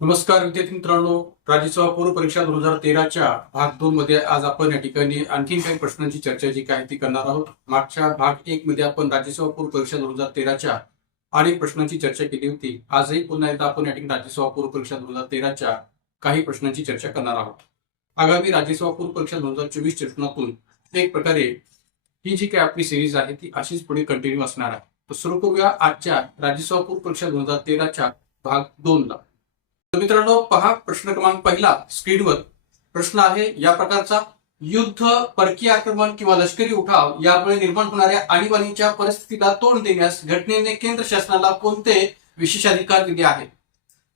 नमस्कार विद्यार्थी मित्रांनो. राज्यसेवा पूर्व परीक्षा 2013च्या भाग 2 मध्ये आज आपण या ठिकाणी आणखी काही प्रश्नांची चर्चा जी काय ती करणार आहोत. मागच्या भाग 1 मध्ये आपण राज्यसेवा पूर्व परीक्षा 2013च्या अनेक प्रश्नांची चर्चा केली होती. आजही पुन्हा एकदा आपण या ठिकाणी राज्यसेवा पूर्व परीक्षा 2013च्या काही प्रश्नांची चर्चा करणार आहोत. आगामी राज्यसेवा पूर्व परीक्षा 2024 प्रश्नातून एक प्रकारे ही जी काही आपली सिरीज आहे ती अशीच पुढे कंटिन्यू असणार आहे. तर सुरू करूया आजच्या राज्यसेवा पूर्व परीक्षा 2013च्या भाग 2 ला. तर मित्रांनो पहा, प्रश्न क्रमांक पहिला स्क्रीनवर प्रश्न आहे या प्रकारचा: युद्ध, परकीय आक्रमण किंवा लष्करी उठाव यामुळे निर्माण होणाऱ्या आणीबाणीच्या परिस्थितीला तोंड देण्यास घटनेने केंद्र शासनाला कोणते विशेषाधिकार दिले आहेत?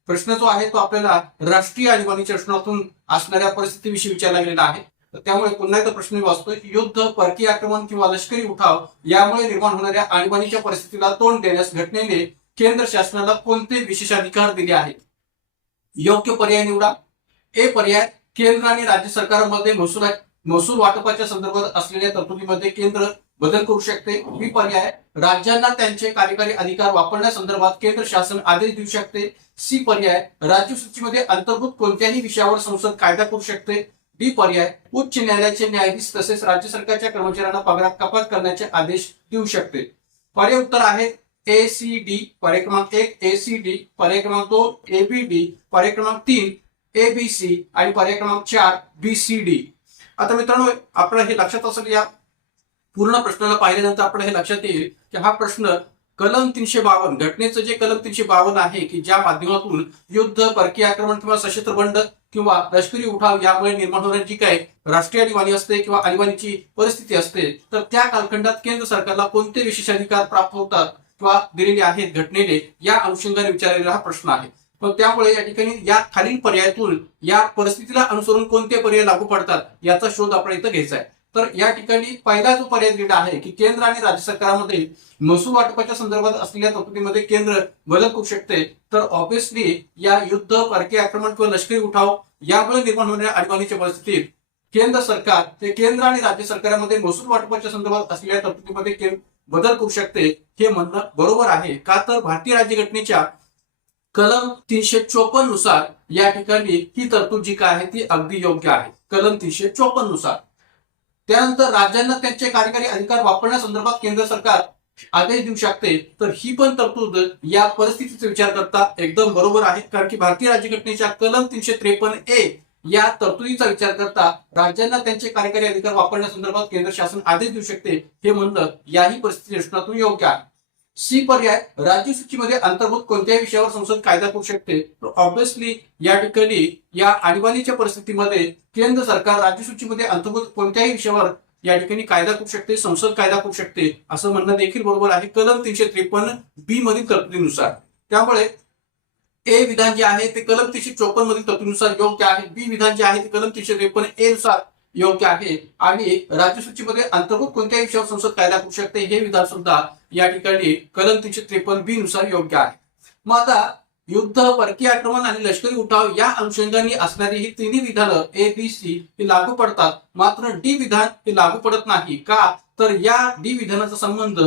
प्रश्न जो आहे तो आपल्याला राष्ट्रीय आणीबाणीच्या प्रश्नातून असणाऱ्या परिस्थितीविषयी विचारला गेलेला आहे. तर त्यामुळे पुन्हा एकदा प्रश्न मी वाचतोय: युद्ध, परकीय आक्रमण किंवा लष्करी उठाव यामुळे निर्माण होणाऱ्या आणीबाणीच्या परिस्थितीला तोंड देण्यास घटनेने केंद्र शासनाला कोणते विशेषाधिकार दिले आहेत? योग्य पर्याय निवडा. ए पर्याय: केंद्र आणि राज्य सरकारांमध्ये महसूल वाटपाच्या संदर्भात असलेल्या तरतुदीमध्ये केंद्र बदल करू शकते. बी पर्याय: राज्यांना त्यांचे कार्यकारी अधिकार वापरण्यासंदर्भात केंद्र शासन आदेश देऊ शकते. सी पर्याय: राज्य सूचीमध्ये अंतर्भूत कोणत्याही विषयावर संसद कायदा करू शकते. डी पर्याय: उच्च न्यायालयाचे न्यायाधीश तसेच राज्य सरकारच्या कर्मचाऱ्यांना पगारात कपात करण्याचे आदेश देऊ शकते. पर्याय उत्तर आहे ए सी डी. पर्याय क्रमांक 1 ए सी डी, पर्याय क्रमांक 2 ए बी डी, पर्याय क्रमांक 3 ए बी सी आणि पर्याय क्रमांक 4 बी सी डी. आता मित्रांनो आपल्याला हे लक्षात असेल, या पूर्ण प्रश्नाला पाहिल्यानंतर आपल्याला हे लक्षात येईल की हा प्रश्न कलम 352 घटनेचं जे कलम 352 आहे की ज्या माध्यमातून युद्ध, परकीय आक्रमण किंवा सशस्त्र बंड किंवा लष्करी उठाव यामुळे निर्माण होणारी जी काय राष्ट्रीय आणीबाणी असते किंवा आणीबाणीची परिस्थिती असते, तर त्या कालखंडात केंद्र सरकारला कोणते विशेषाधिकार प्राप्त होतात किंवा दिलेले आहेत घटनेने, या अनुषंगाने विचारलेला हा प्रश्न आहे. पण त्यामुळे या ठिकाणी या खालील पर्यायातून या परिस्थितीला अनुसरून कोणते पर्याय लागू पडतात याचा शोध आपल्याला इथं घ्यायचा आहे. तर या ठिकाणी पहिला जो पर्याय दिलेला आहे की केंद्र आणि राज्य सरकारांमध्ये महसूल वाटपाच्या संदर्भात असलेल्या तरतुदीमध्ये केंद्र बदल करू शकते, तर ऑब्व्हियसली या युद्ध, परकीय आक्रमण किंवा लष्करी उठाव यामुळे निर्माण होणाऱ्या आणीबाणीच्या परिस्थितीत केंद्र आणि राज्य सरकारांमध्ये महसूल वाटपाच्या संदर्भात असलेल्या तरतुदीमध्ये बदल करू शकते हे म्हणणं बरोबर आहे. का तर भारतीय राज्यघटनेच्या कलम 354 नुसार या ठिकाणी ही तरतूद जी काय आहे ती अगदी योग्य आहे, कलम 354 नुसार. त्यानंतर राज्यांना त्यांचे कार्यकारी अधिकार वापरण्यासंदर्भात केंद्र सरकार आदेश देऊ शकते, तर ही पण तरतूद या परिस्थितीचा विचार करता एकदम बरोबर आहे. कारण की भारतीय राज्यघटनेच्या कलम 353A या तरतुदीचा विचार करता राज्यांना त्यांचे कार्यकारी अधिकार वापरण्यासंदर्भात केंद्र शासन आदेश देऊ शकते हे म्हणणं याही परिस्थिती प्रश्नातून योग्य आहे. सी पर्याय: राज्य सूचीमध्ये अंतर्भूत कोणत्याही विषयावर संसद कायदा करू शकते. तर ऑब्व्हियसली या ठिकाणी या आणीबाणीच्या परिस्थितीमध्ये केंद्र सरकार राज्य सूचीमध्ये अंतर्भूत कोणत्याही विषयावर या ठिकाणी कायदा करू शकते, संसद कायदा करू शकते असं म्हणणं देखील बरोबर आहे कलम 353B मधील तरतुदीनुसार. त्यामुळे ए विधान जे आहे ते कलम 354 मधील तरतुदीनुसार योग्य आहे. बी विधान जे आहे ते कलम 353A नुसार योग्य आहे. आणि राज्य सूचीमध्ये अंतर्भूत कोणत्याही विषयावर संसद कायदा करू शकते हे विधान सुद्धा या ठिकाणी कलम 353B नुसार योग्य आहे. मग आता युद्ध, परकीय आक्रमण आणि लष्करी उठाव या अनुषंगाने असणारी ही तिन्ही विधानं ए बी सी ही लागू पडतात, मात्र डी विधान हे लागू पडत नाही. का तर या डी विधानाचा संबंध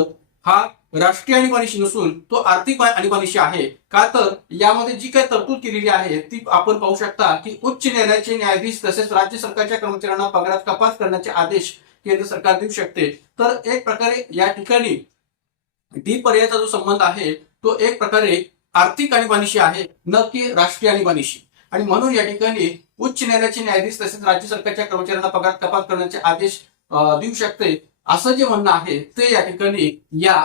हा राष्ट्रीय आणीबाणीशी नसून तो आर्थिक आणीबाणीशी आहे. का तर यामध्ये जी काही तरतूद केलेली आहे ती आपण पाहू शकता की उच्च न्यायालयाचे न्यायाधीश तसेच राज्य सरकारच्या कर्मचाऱ्यांना पगारात कपात करण्याचे आदेश केंद्र सरकार देऊ शकते. तर एक प्रकारे या ठिकाणी डी पर्यायाचा जो संबंध आहे तो एक प्रकारे आर्थिक आणीबाणीशी आहे, न की राष्ट्रीय आणीबाणीशी. आणि म्हणून या ठिकाणी उच्च न्यायालयाचे न्यायाधीश तसेच राज्य सरकारच्या कर्मचाऱ्यांना पगारात कपात करण्याचे आदेश देऊ शकते असं जे म्हणणं आहे ते या ठिकाणी या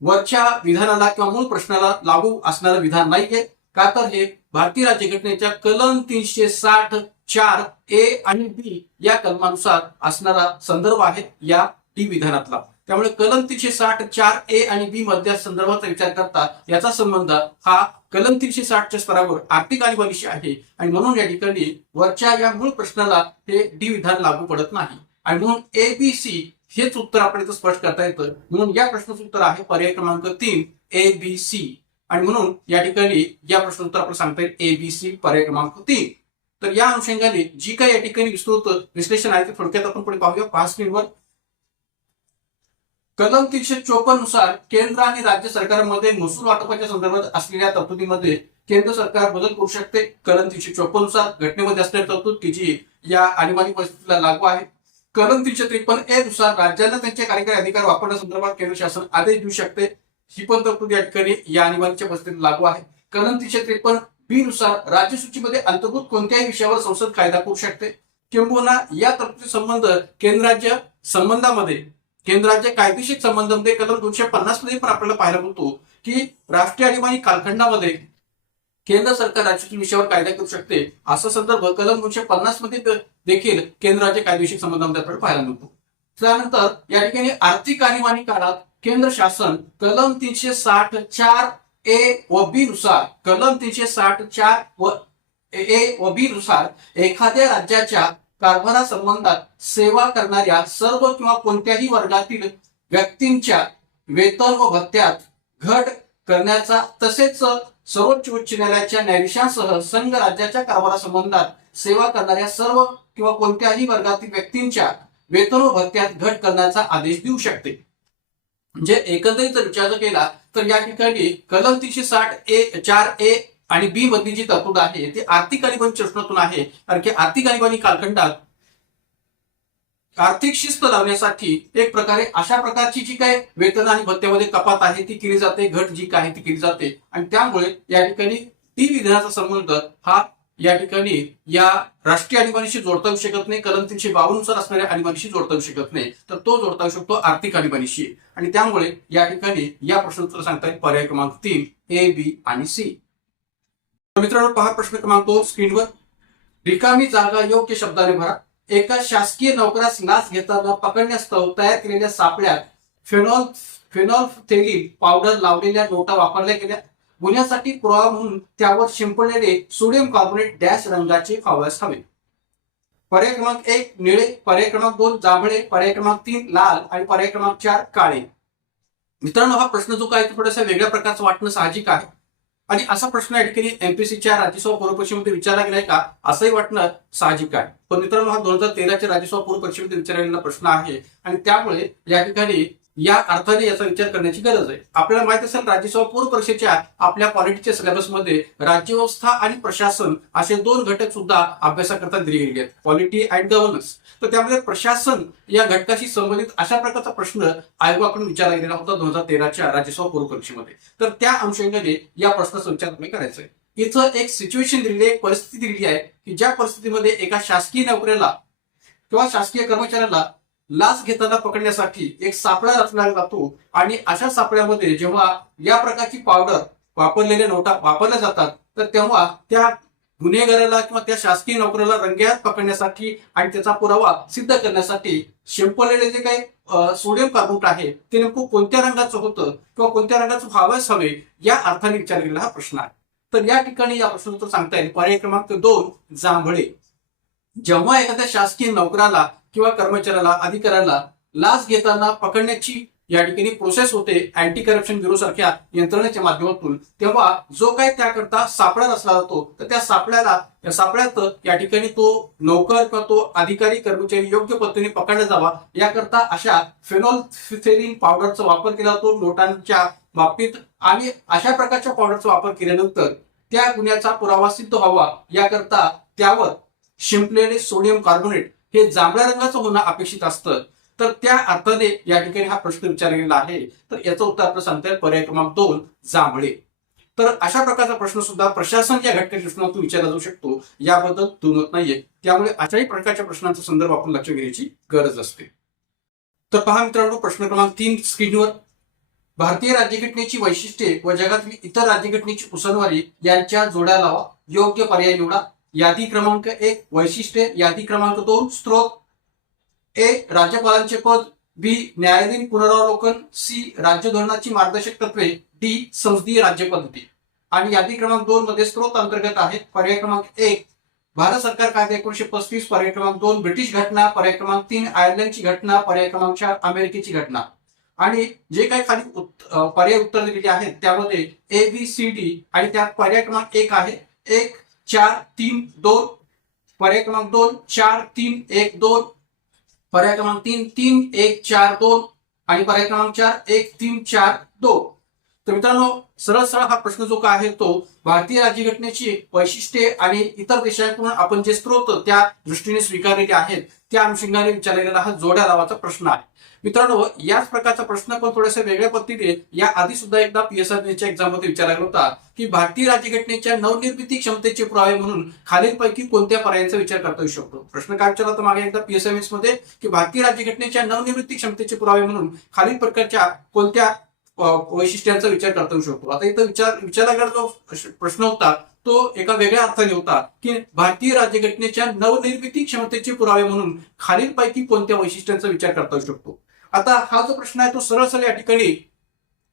वरच्या विधानाला किंवा मूळ प्रश्नाला लागू असणारं विधान नाहीये. का तर हे भारतीय राज्यघटनेच्या कलम 364A आणि बी या कलमानुसार असणारा संदर्भ आहे या डी विधानातला. त्यामुळे कलम 364A आणि बी मधल्या संदर्भाचा विचार करता याचा संबंध हा कलम 360च्या स्तरावर आर्थिक आणीबाणीशी आहे. आणि म्हणून या ठिकाणी वरच्या या मूळ प्रश्नाला हे डी विधान लागू पडत नाही. आणि म्हणून ए बी सी हेच उत्तर आपण इथं स्पष्ट करता येतं. म्हणून या प्रश्नाचं उत्तर आहे पर्याय क्रमांक 3 ए बी सी. आणि म्हणून या ठिकाणी या प्रश्नाचं उत्तर आपण सांगता येईल ए बी सी पर्याय क्रमांक 3. तर या अनुषंगाने जी काही या ठिकाणी विस्तृत विश्लेषण आहे ते थोडक्यात आपण पुढे पाहूया. 5 स्क्रीनवर कलम 354 नुसार केंद्र आणि राज्य सरकारमध्ये महसूल वाटपाच्या संदर्भात असलेल्या तरतुदीमध्ये केंद्र सरकार बदल करू शकते कलम 354 नुसार घटनेमध्ये असणारी तरतूद की जी या आणीबाणी परिस्थितीला लागू आहे. कलम 353 ए नुसार राज्यांना त्यांचे कार्यकारी अधिकार वापरण्यासंदर्भात केंद्र शासन आदेश देऊ शकते. ही पण तरतूद या ठिकाणी या आणीबाणीच्या परिस्थितीत लागू आहे. कलम 353 बी नुसार राज्य सूचीमध्ये अंतर्भूत कोणत्याही विषयावर संसद कायदा करू शकते. किंबहुना या तरतुदी संबंध केंद्र राज्य संबंधामध्ये केंद्र राज्य कायदेशीर संबंधामध्ये कलम 250 मध्ये पण आपल्याला पाहायला मिळतो की राष्ट्रीय आणीबाणी कालखंडामध्ये केंद्र सरकार राज्यातील विषयावर कायदा करू शकते. असा संदर्भ कलम 250 मध्ये देखील केंद्र राज्य कायदेशीर संबंधामध्ये आपल्याला पाहायला मिळतो. त्यानंतर या ठिकाणी आर्थिक आणीबाणी काळात केंद्र शासन कलम 364 ए व बी नुसार कलम 364 व ए व बी नुसार एखाद्या राज्याच्या कारभारासंबंधात सेवा करणाऱ्या सर्व किंवा कोणत्याही वर्गातील व्यक्तींच्या वेतन व भत्त्यात घट करण्याचा तसेच सर्वोच्च उच्च न्यायालयाच्या न्यायाधीशांसह संघ राज्याच्या कारभारासंबंधात सेवा करणाऱ्या सर्व किंवा कोणत्याही वर्गातील व्यक्तींच्या वेतन व भत्त्यात घट करण्याचा आदेश देऊ शकते. म्हणजे एकंदरीत जर विचार केला तर या ठिकाणी कलम 364 ए आणि बी मधली जी तरतूद आहे ती आर्थिक आणीबाणीच्या प्रश्नातून आहे. कारण की आर्थिक आणीबाणी कालखंडात आर्थिक शिस्त लावण्यासाठी एक प्रकारे अशा प्रकारची जी काही वेतन आणि भत्त्यामध्ये कपात आहे ती केली जाते, घट जी काय ती केली जाते आणि त्यामुळे या ठिकाणी ती विधानाचा संबंध हा या ठिकाणी या राष्ट्रीय आणीबाणीशी जोडता येऊ शकत नाही. कलम 352 नुसार असणाऱ्या आणीबाणीशी जोडता येऊ शकत नाही, तर तो जोडता येऊ शकतो आर्थिक आणीबाणीशी. आणि त्यामुळे या ठिकाणी या प्रश्नाचं सांगता येईल पर्याय क्रमांक 3 ए, बी आणि सी. मित्रांनो पहा प्रश्न क्रमांक 2 स्क्रीनवर. रिकामी जागा योग्य शब्दाने भरा. एका शासकीय नोकरास लाच घेताना पकडण्यास्तव तयार केलेल्या सापळ्यात फेनॉल्फथेलीन पावडर लावलेल्या नोटा वापरल्या गेल्या. गुन्ह्यासाठी पुरावा म्हणून त्यावर शिंपडलेले सोडियम कार्बोनेट डॅश रंगाचे फावल्यास हवे. पर्याय क्रमांक 1 निळे, पर्याय क्रमांक 2 जांभळे, पर्याय क्रमांक 3 लाल आणि पर्याय क्रमांक 4 काळे. मित्रांनो हा प्रश्न जो काय थोडासा वेगळ्या प्रकारचा वाटणं साहजिक आहे आणि असा प्रश्न या ठिकाणी एमपीसीच्या राज्यसभा पूर्व परीक्षेमध्ये विचारला गेलाय का असंही वाटणं साहजिक आहे. पण मित्रांनो हा 2013च्या राज्यसभा पूर्व परीक्षेमध्ये विचारलेला प्रश्न आहे आणि त्यामुळे या ठिकाणी या अर्थाने याचा विचार करण्याची गरज आहे. आपल्याला माहित असेल राज्यसभा पूर्व परीक्षेच्या आपल्या पॉलिटीच्या सिलेबसमध्ये राज्यव्यवस्था आणि प्रशासन असे 2 घटक सुद्धा अभ्यासाकरता दिले गेले आहेत, पॉलिटी अँड गव्हर्नन्स. तर त्यामध्ये प्रशासन या घटकाशी संबंधित अशा प्रकारचा प्रश्न आयोगाकडून विचारला गेला होता 2013च्या राज्यसभा पूर्व परीक्षेमध्ये. तर त्या अनुषंगाने या प्रश्नाचा विचार तुम्ही करायचा आहे. इथं एक सिच्युएशन दिलेली आहे, परिस्थिती दिलेली आहे की ज्या परिस्थितीमध्ये एका शासकीय नोकऱ्याला किंवा शासकीय कर्मचाऱ्याला लाच घेताना पकडण्यासाठी एक सापळा रचला जातो आणि अशा सापळ्यामध्ये जेव्हा या प्रकारची पावडर वापरलेल्या नोटा वापरल्या जातात तर तेव्हा त्या गुन्हेगाराला किंवा त्या शासकीय नोकऱ्याला रंगेहात पकडण्यासाठी आणि त्याचा पुरावा सिद्ध करण्यासाठी शिंपडलेले जे काही सोडियम कार्बोनेट आहे ते नेमकं कोणत्या रंगाचं होतं किंवा कोणत्या रंगाचं व्हावयास हवे या अर्थाने विचार केलेला हा प्रश्न आहे. तर या ठिकाणी या प्रश्नाचं सांगता येईल पर्याय क्रमांक 2 जांभळे. जेव्हा एखाद्या शासकीय नोकराला किंवा कर्मचाऱ्याला अधिकाऱ्याला लाच घेताना पकडण्याची या ठिकाणी प्रोसेस होते अँटी करप्शन ब्युरो सारख्या यंत्रणेच्या माध्यमातून, तेव्हा जो काही त्याकरता सापळा रचला जातो तर त्या सापळ्यात या ठिकाणी तो नोकर किंवा तो अधिकारी कर्मचारी योग्य पद्धतीने पकडला जावा याकरता अशा फेनॉल्फथेलीन पावडरचा वापर केला जातो नोटांच्या बाबतीत. आणि अशा प्रकारच्या पावडरचा वापर केल्यानंतर त्या गुन्ह्याचा पुरावा सिद्ध व्हावा याकरता त्यावर शिंपलेले सोडियम कार्बोनेट हे जांभळ्या रंगाचं होणं अपेक्षित असतं. तर त्या अर्थाने या ठिकाणी हा प्रश्न विचारलेला आहे. तर याचं उत्तर आपलं सांगता येईल पर्याय क्रमांक 2 जांभळे. तर अशा प्रकारचा प्रश्न सुद्धा प्रशासन या घटकाच्या प्रश्नातून विचारला जाऊ शकतो, याबद्दल दुमत नाहीये. त्यामुळे अशाही प्रकारच्या प्रश्नांचा संदर्भ आपण लक्ष घेण्याची गरज असते. तर पहा मित्रांनो प्रश्न क्रमांक 3 स्क्रीनवर. भारतीय राज्यघटनेची वैशिष्ट्ये व जगातील इतर राज्यघटनेची उसनवारी यांच्या जोड्या लावा. योग्य पर्याय निवडा. यादी क्रमांक 1 वैशिष्ट्ये, यादी क्रमांक 2 स्त्रोत. ए राज्यपालांचे पद, बी न्यायाधीन पुनरावलोकन, सी राज्य धोरणाची मार्गदर्शक तत्वे, डी संसदीय राज्य पद्धती. आणि यादी क्रमांक 2 मध्ये स्त्रोत अंतर्गत आहेत पर्याय क्रमांक 1 भारत सरकार कायदा 1935, पर्याय क्रमांक 2 ब्रिटिश घटना, पर्याय क्रमांक 3 आयर्लंडची घटना, पर्याय क्रमांक 4 अमेरिकेची घटना. आणि जे काही खाली पर्याय उत्तर दिलेले आहेत त्यामध्ये ए, बी, सी, डी आणि त्यात पर्याय क्रमांक 1 आहे 1, 4, 3, 2, पर्याय क्रमांक 2 4, 3, 1, 2, पर्याय क्रमांक 3 3, 1, 4, 2 आणि पर्याय क्रमांक 4 1, 3, 4, 2. तर मित्रांनो, सरळ सरळ हा प्रश्न जो काय आहे तो भारतीय राज्यघटनेची वैशिष्ट्ये आणि इतर देशांकडून आपण जे स्त्रोत त्या दृष्टीने स्वीकारलेले आहेत त्या अनुषंगाने विचारलेला हा जोड्या लावाचा प्रश्न आहे. मित्रांनो, याच प्रकारचा प्रश्न पण थोड्याशा वेगळ्या पद्धतीने या आधी सुद्धा एकदा PSRच्या एक्झाम मध्ये विचारला होता की भारतीय राज्यघटनेच्या नवनिर्मिती क्षमतेचे पुरावे म्हणून खालीलपैकी कोणत्या पर्यायांचा विचार करता येऊ शकतो. प्रश्न काय विचारला होता मागे एकदा PSMS मध्ये की भारतीय राज्यघटनेच्या नवनिर्मिती क्षमतेचे पुरावे म्हणून खालील प्रकारच्या कोणत्या वैशिष्ट्यांचा विचार करता येऊ शकतो. आता इथं विचारला गेला जो प्रश्न होता तो एका वेगळ्या अर्थाने होता की भारतीय राज्यघटनेच्या नवनिर्मिती क्षमतेचे पुरावे म्हणून खालीलपैकी कोणत्या वैशिष्ट्यांचा विचार करता येऊ शकतो. आता हा जो प्रश्न आहे तो सरळ सरळ या ठिकाणी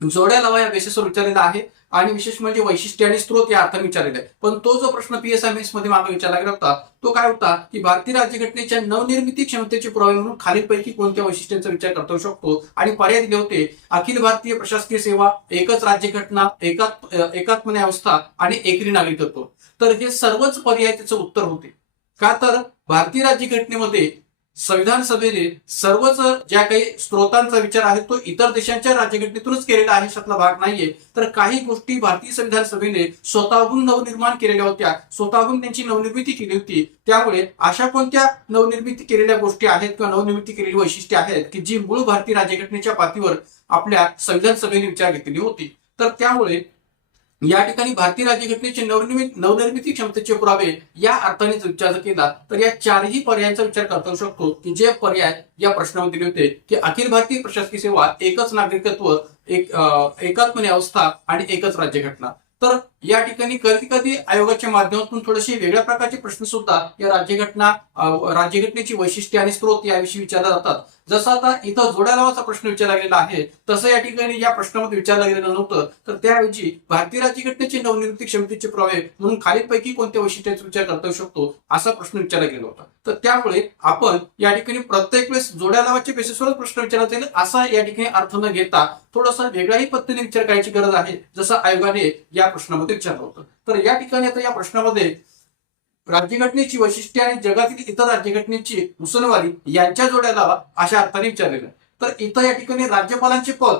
जोड्या लावा या बेसिसवर विचारलेला आहे आणि विशेष म्हणजे वैशिष्ट्य आणि स्त्रोत या अर्थाने विचारलेला आहे. पण तो जो प्रश्न PSMS मध्ये मागे विचारला गेला होता तो काय होता की भारतीय राज्यघटनेच्या नवनिर्मिती क्षमतेचे पुरावे म्हणून खालीलपैकी कोणत्या वैशिष्ट्यांचा विचार करता येऊ शकतो आणि पर्याय दिले होते अखिल भारतीय प्रशासकीय सेवा, एकच राज्यघटना, एकात्म न्यायव्यवस्था आणि एकरी नागरिकत्व. तर हे सर्वच पर्याय त्याचं उत्तर होते. का तर भारतीय राज्यघटनेमध्ये संविधान सभेने सर्वच ज्या काही स्त्रोतांचा विचार आहे तो इतर देशांच्या राज्यघटनेतूनच केलेला आहे अशातला भाग नाहीये. तर काही गोष्टी भारतीय संविधान सभेने स्वतःहून नवनिर्माण केलेल्या होत्या, स्वतःहून त्यांची नवनिर्मिती केली होती. त्यामुळे अशा कोणत्या नवनिर्मिती केलेल्या गोष्टी आहेत किंवा नवनिर्मिती केलेली वैशिष्ट्ये आहेत की जी मूळ भारतीय राज्यघटनेच्या पातळीवर आपल्या संविधान सभेने विचार घेतलेली होती. तर त्यामुळे या ठिकाणी भारतीय राज्यघटनेचे नवनिर्मिती क्षमतेचे पुरावे या अर्थाने विचार केला तर या चारही पर्यायांचा विचार करता येऊ शकतो की जे पर्याय या प्रश्नामध्ये दिले होते की अखिल भारतीय प्रशासकीय सेवा, एकच नागरिकत्व, एकात्म न्यायव्यवस्था आणि एकच राज्यघटना. तर या ठिकाणी कधी कधी आयोगाच्या माध्यमातून थोडेसे वेगळ्या प्रकारचे प्रश्न सुद्धा या राज्यघटनेची वैशिष्ट्ये आणि स्त्रोत याविषयी विचारले जातात. जसं आता इथं जोड्या लावाचा प्रश्न विचारला गेलेला आहे तसं या ठिकाणी या प्रश्नामध्ये विचारलं गेलेलं नव्हतं. तर त्याऐवजी भारतीय राज्यघटनेचे नवनिर्मिती क्षमतेचे पुरावे म्हणून खालीलपैकी कोणत्या वैशिष्ट्याचा विचार करता येऊ शकतो असा प्रश्न विचारला गेला होता. तर त्यामुळे आपण या ठिकाणी प्रत्येक वेळेस जोड्या लावाच्या बेसिसवरच प्रश्न विचारला जाईल असा या ठिकाणी अर्थ न घेता थोडासा वेगळ्याही पद्धतीने विचार करायची गरज आहे जसं आयोगाने या प्रश्नामध्ये विचारलं होतं. तर या ठिकाणी आता या प्रश्नामध्ये राज्यघटनेची वैशिष्ट्ये आणि जगातील इतर राज्यघटनेची मुसलमानी यांच्या जोड्या लावा अशा अर्थाने विचारलेलं आहे. तर इथं या ठिकाणी राज्यपालांचे पद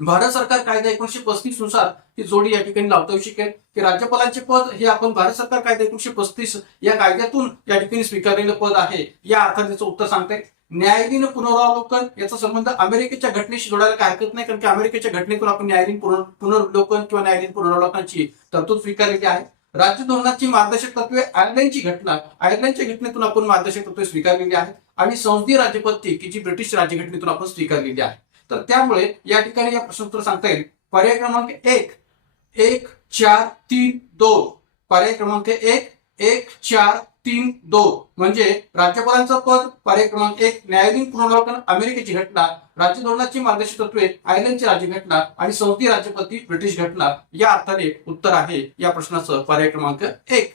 भारत सरकार कायदा 1935 नुसार ही जोडी या ठिकाणी लावता येऊ शकेल की राज्यपालांचे पद हे आपण भारत सरकार कायदा 1935 या कायद्यातून या ठिकाणी स्वीकारलेलं पद आहे या अर्थाने त्याचं उत्तर सांगताय. न्यायालयीन पुनरावलोकन याचा संबंध अमेरिकेच्या घटनेशी जोडायला काय हरकत नाही कारण की अमेरिकेच्या घटनेतून आपण न्यायालयीन पुनरावलोकन किंवा न्यायालयीन पुनरावलोकनाची तरतूद स्वीकारलेली आहे. राज्य धोरणाची मार्गदर्शक तत्वे आयर्लंडच्या घटनेतून आपण मार्गदर्शक तत्वे स्वीकारलेली आहेत आणि संसदीय राज्यपत्ती की जी ब्रिटिश राज्यघटनेतून आपण स्वीकारलेली आहे. तर त्यामुळे या ठिकाणी या प्रश्नोत्तर सांगता येईल. पर्याय क्रमांक 1, 4, 3, 2. पर्याय क्रमांक 1, 4, 3, 2 म्हणजे राज्यपालांचं पद. पर्याय क्रमांक 1 न्यायालयीन पुनरावलोकन अमेरिकेची घटना, राज्य धोरणाची मार्गदर्शक तत्वे आयर्लंडची राज्यघटना आणि संसदीय राज्यपत्ती ब्रिटिश घटना या अर्थाने उत्तर आहे या प्रश्नाचं पर्याय क्रमांक 1.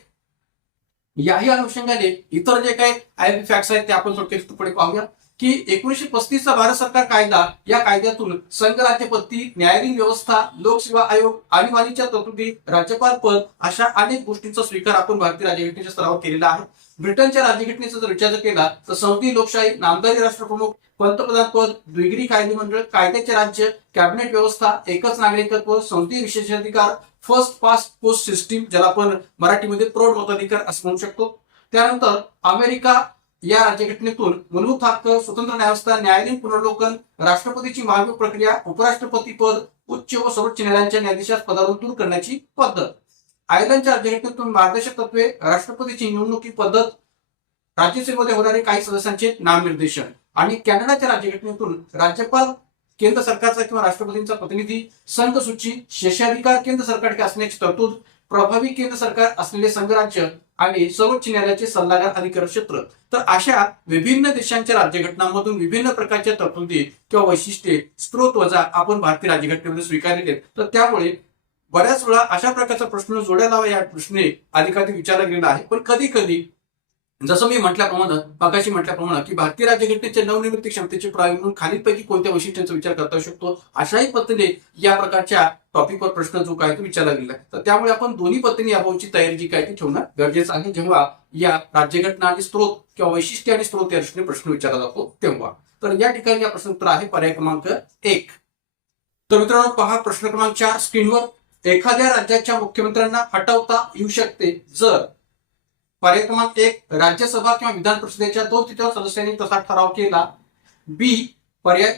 याही अनुषंगाने इतर जे काही IMP फॅक्ट्स आहेत ते आपण थोडक्यात पुढे पाहूया की 1935 चा भारत सरकार कायदा या कायद्यातून संघ राज्यपत्ती, न्यायालयीन व्यवस्था, लोकसेवा आयोग, आणीबाणीच्या तरतुदी, राज्यपाल पद अशा अनेक गोष्टींचा स्वीकार आपण भारतीय राज्यघटनेच्या स्तरावर केलेला आहे. ब्रिटनच्या राज्यघटनेचा जर विचार केला तर संसदीय लोकशाही, नामधारी राष्ट्रप्रमुख, पंतप्रधान पद, द्विगिरी कायदेमंडळ, कायद्याचे राज्य, कॅबिनेट व्यवस्था, एकच नागरिकत्व, संसदीय विशेषाधिकार, फर्स्ट पास्ट पोस्ट सिस्टीम ज्याला आपण मराठीमध्ये प्रौढ मताधिकार असं म्हणू शकतो. त्यानंतर अमेरिका या राज्यघटनेतून मूलभूत हक्क, स्वतंत्र न्यायव्यवस्था, न्यायालयीन पुनरावलोकन, राष्ट्रपतीची महाभियोग प्रक्रिया, उपराष्ट्रपती पद, उच्च व सर्वोच्च न्यायालयांच्या न्यायाधीशास पदावरून दूर करण्याची पद्धत. आयर्लंडच्या राज्यघटनेतून मार्गदर्शक तत्वे, राष्ट्रपतीची निवडणुकी पद्धत, राज्यसभेमध्ये होणारे काही सदस्यांचे नामनिर्देशन आणि कॅनडाच्या राज्यघटनेतून राज्यपाल केंद्र सरकारचा किंवा राष्ट्रपतींचा प्रतिनिधी, संघ सूची, शेषाधिकार केंद्र सरकारकडे असण्याची तरतूद, प्रभावी केंद्र सरकार असलेले संघराज्य आणि सर्वोच्च न्यायालयाचे सल्लागार अधिकार क्षेत्र. तर अशा विभिन्न देशांच्या राज्यघटनांमधून विभिन्न प्रकारच्या तरतुदी किंवा वैशिष्ट्ये स्त्रोत वजा आपण भारतीय राज्यघटनेमध्ये स्वीकारलेले आहेत. तर त्यामुळे बऱ्याच वेळा अशा प्रकारचा प्रश्न जोड्या लावा या प्रश्ने अधिकाधिक विचारला गेलेला आहे. पण कधी कधी जसं मी म्हटल्याप्रमाणे की भारतीय राज्यघटनेच्या नवनिर्मिती क्षमतेचे पुरावे म्हणून खालीलपैकी कोणत्या वैशिष्ट्यांचा विचार करता येऊ शकतो अशाही पद्धतीने या प्रकारच्या टॉपिकवर प्रश्न जो काय तो विचारला गेला आहे. तर त्यामुळे आपण दोन्ही पद्धतीने याबाबतची तयारी जी काय ती ठेवणं गरजेचं आहे जेव्हा या राज्यघटना आणि स्त्रोत किंवा वैशिष्ट्य आणि स्त्रोत या दृष्टीने प्रश्न विचारला जातो तेव्हा. तर या ठिकाणी या प्रश्न उत्तर आहे पर्याय क्रमांक 1. तर मित्रांनो पहा प्रश्न क्रमांक 4 स्क्रीनवर. एखाद्या राज्याच्या मुख्यमंत्र्यांना हटवता येऊ शकते जर पर्याय क्रमांक 1 राज्यसभा किंवा विधान परिषदेच्या 2/3 सदस्यांनी तसा ठराव केला. बी पर्याय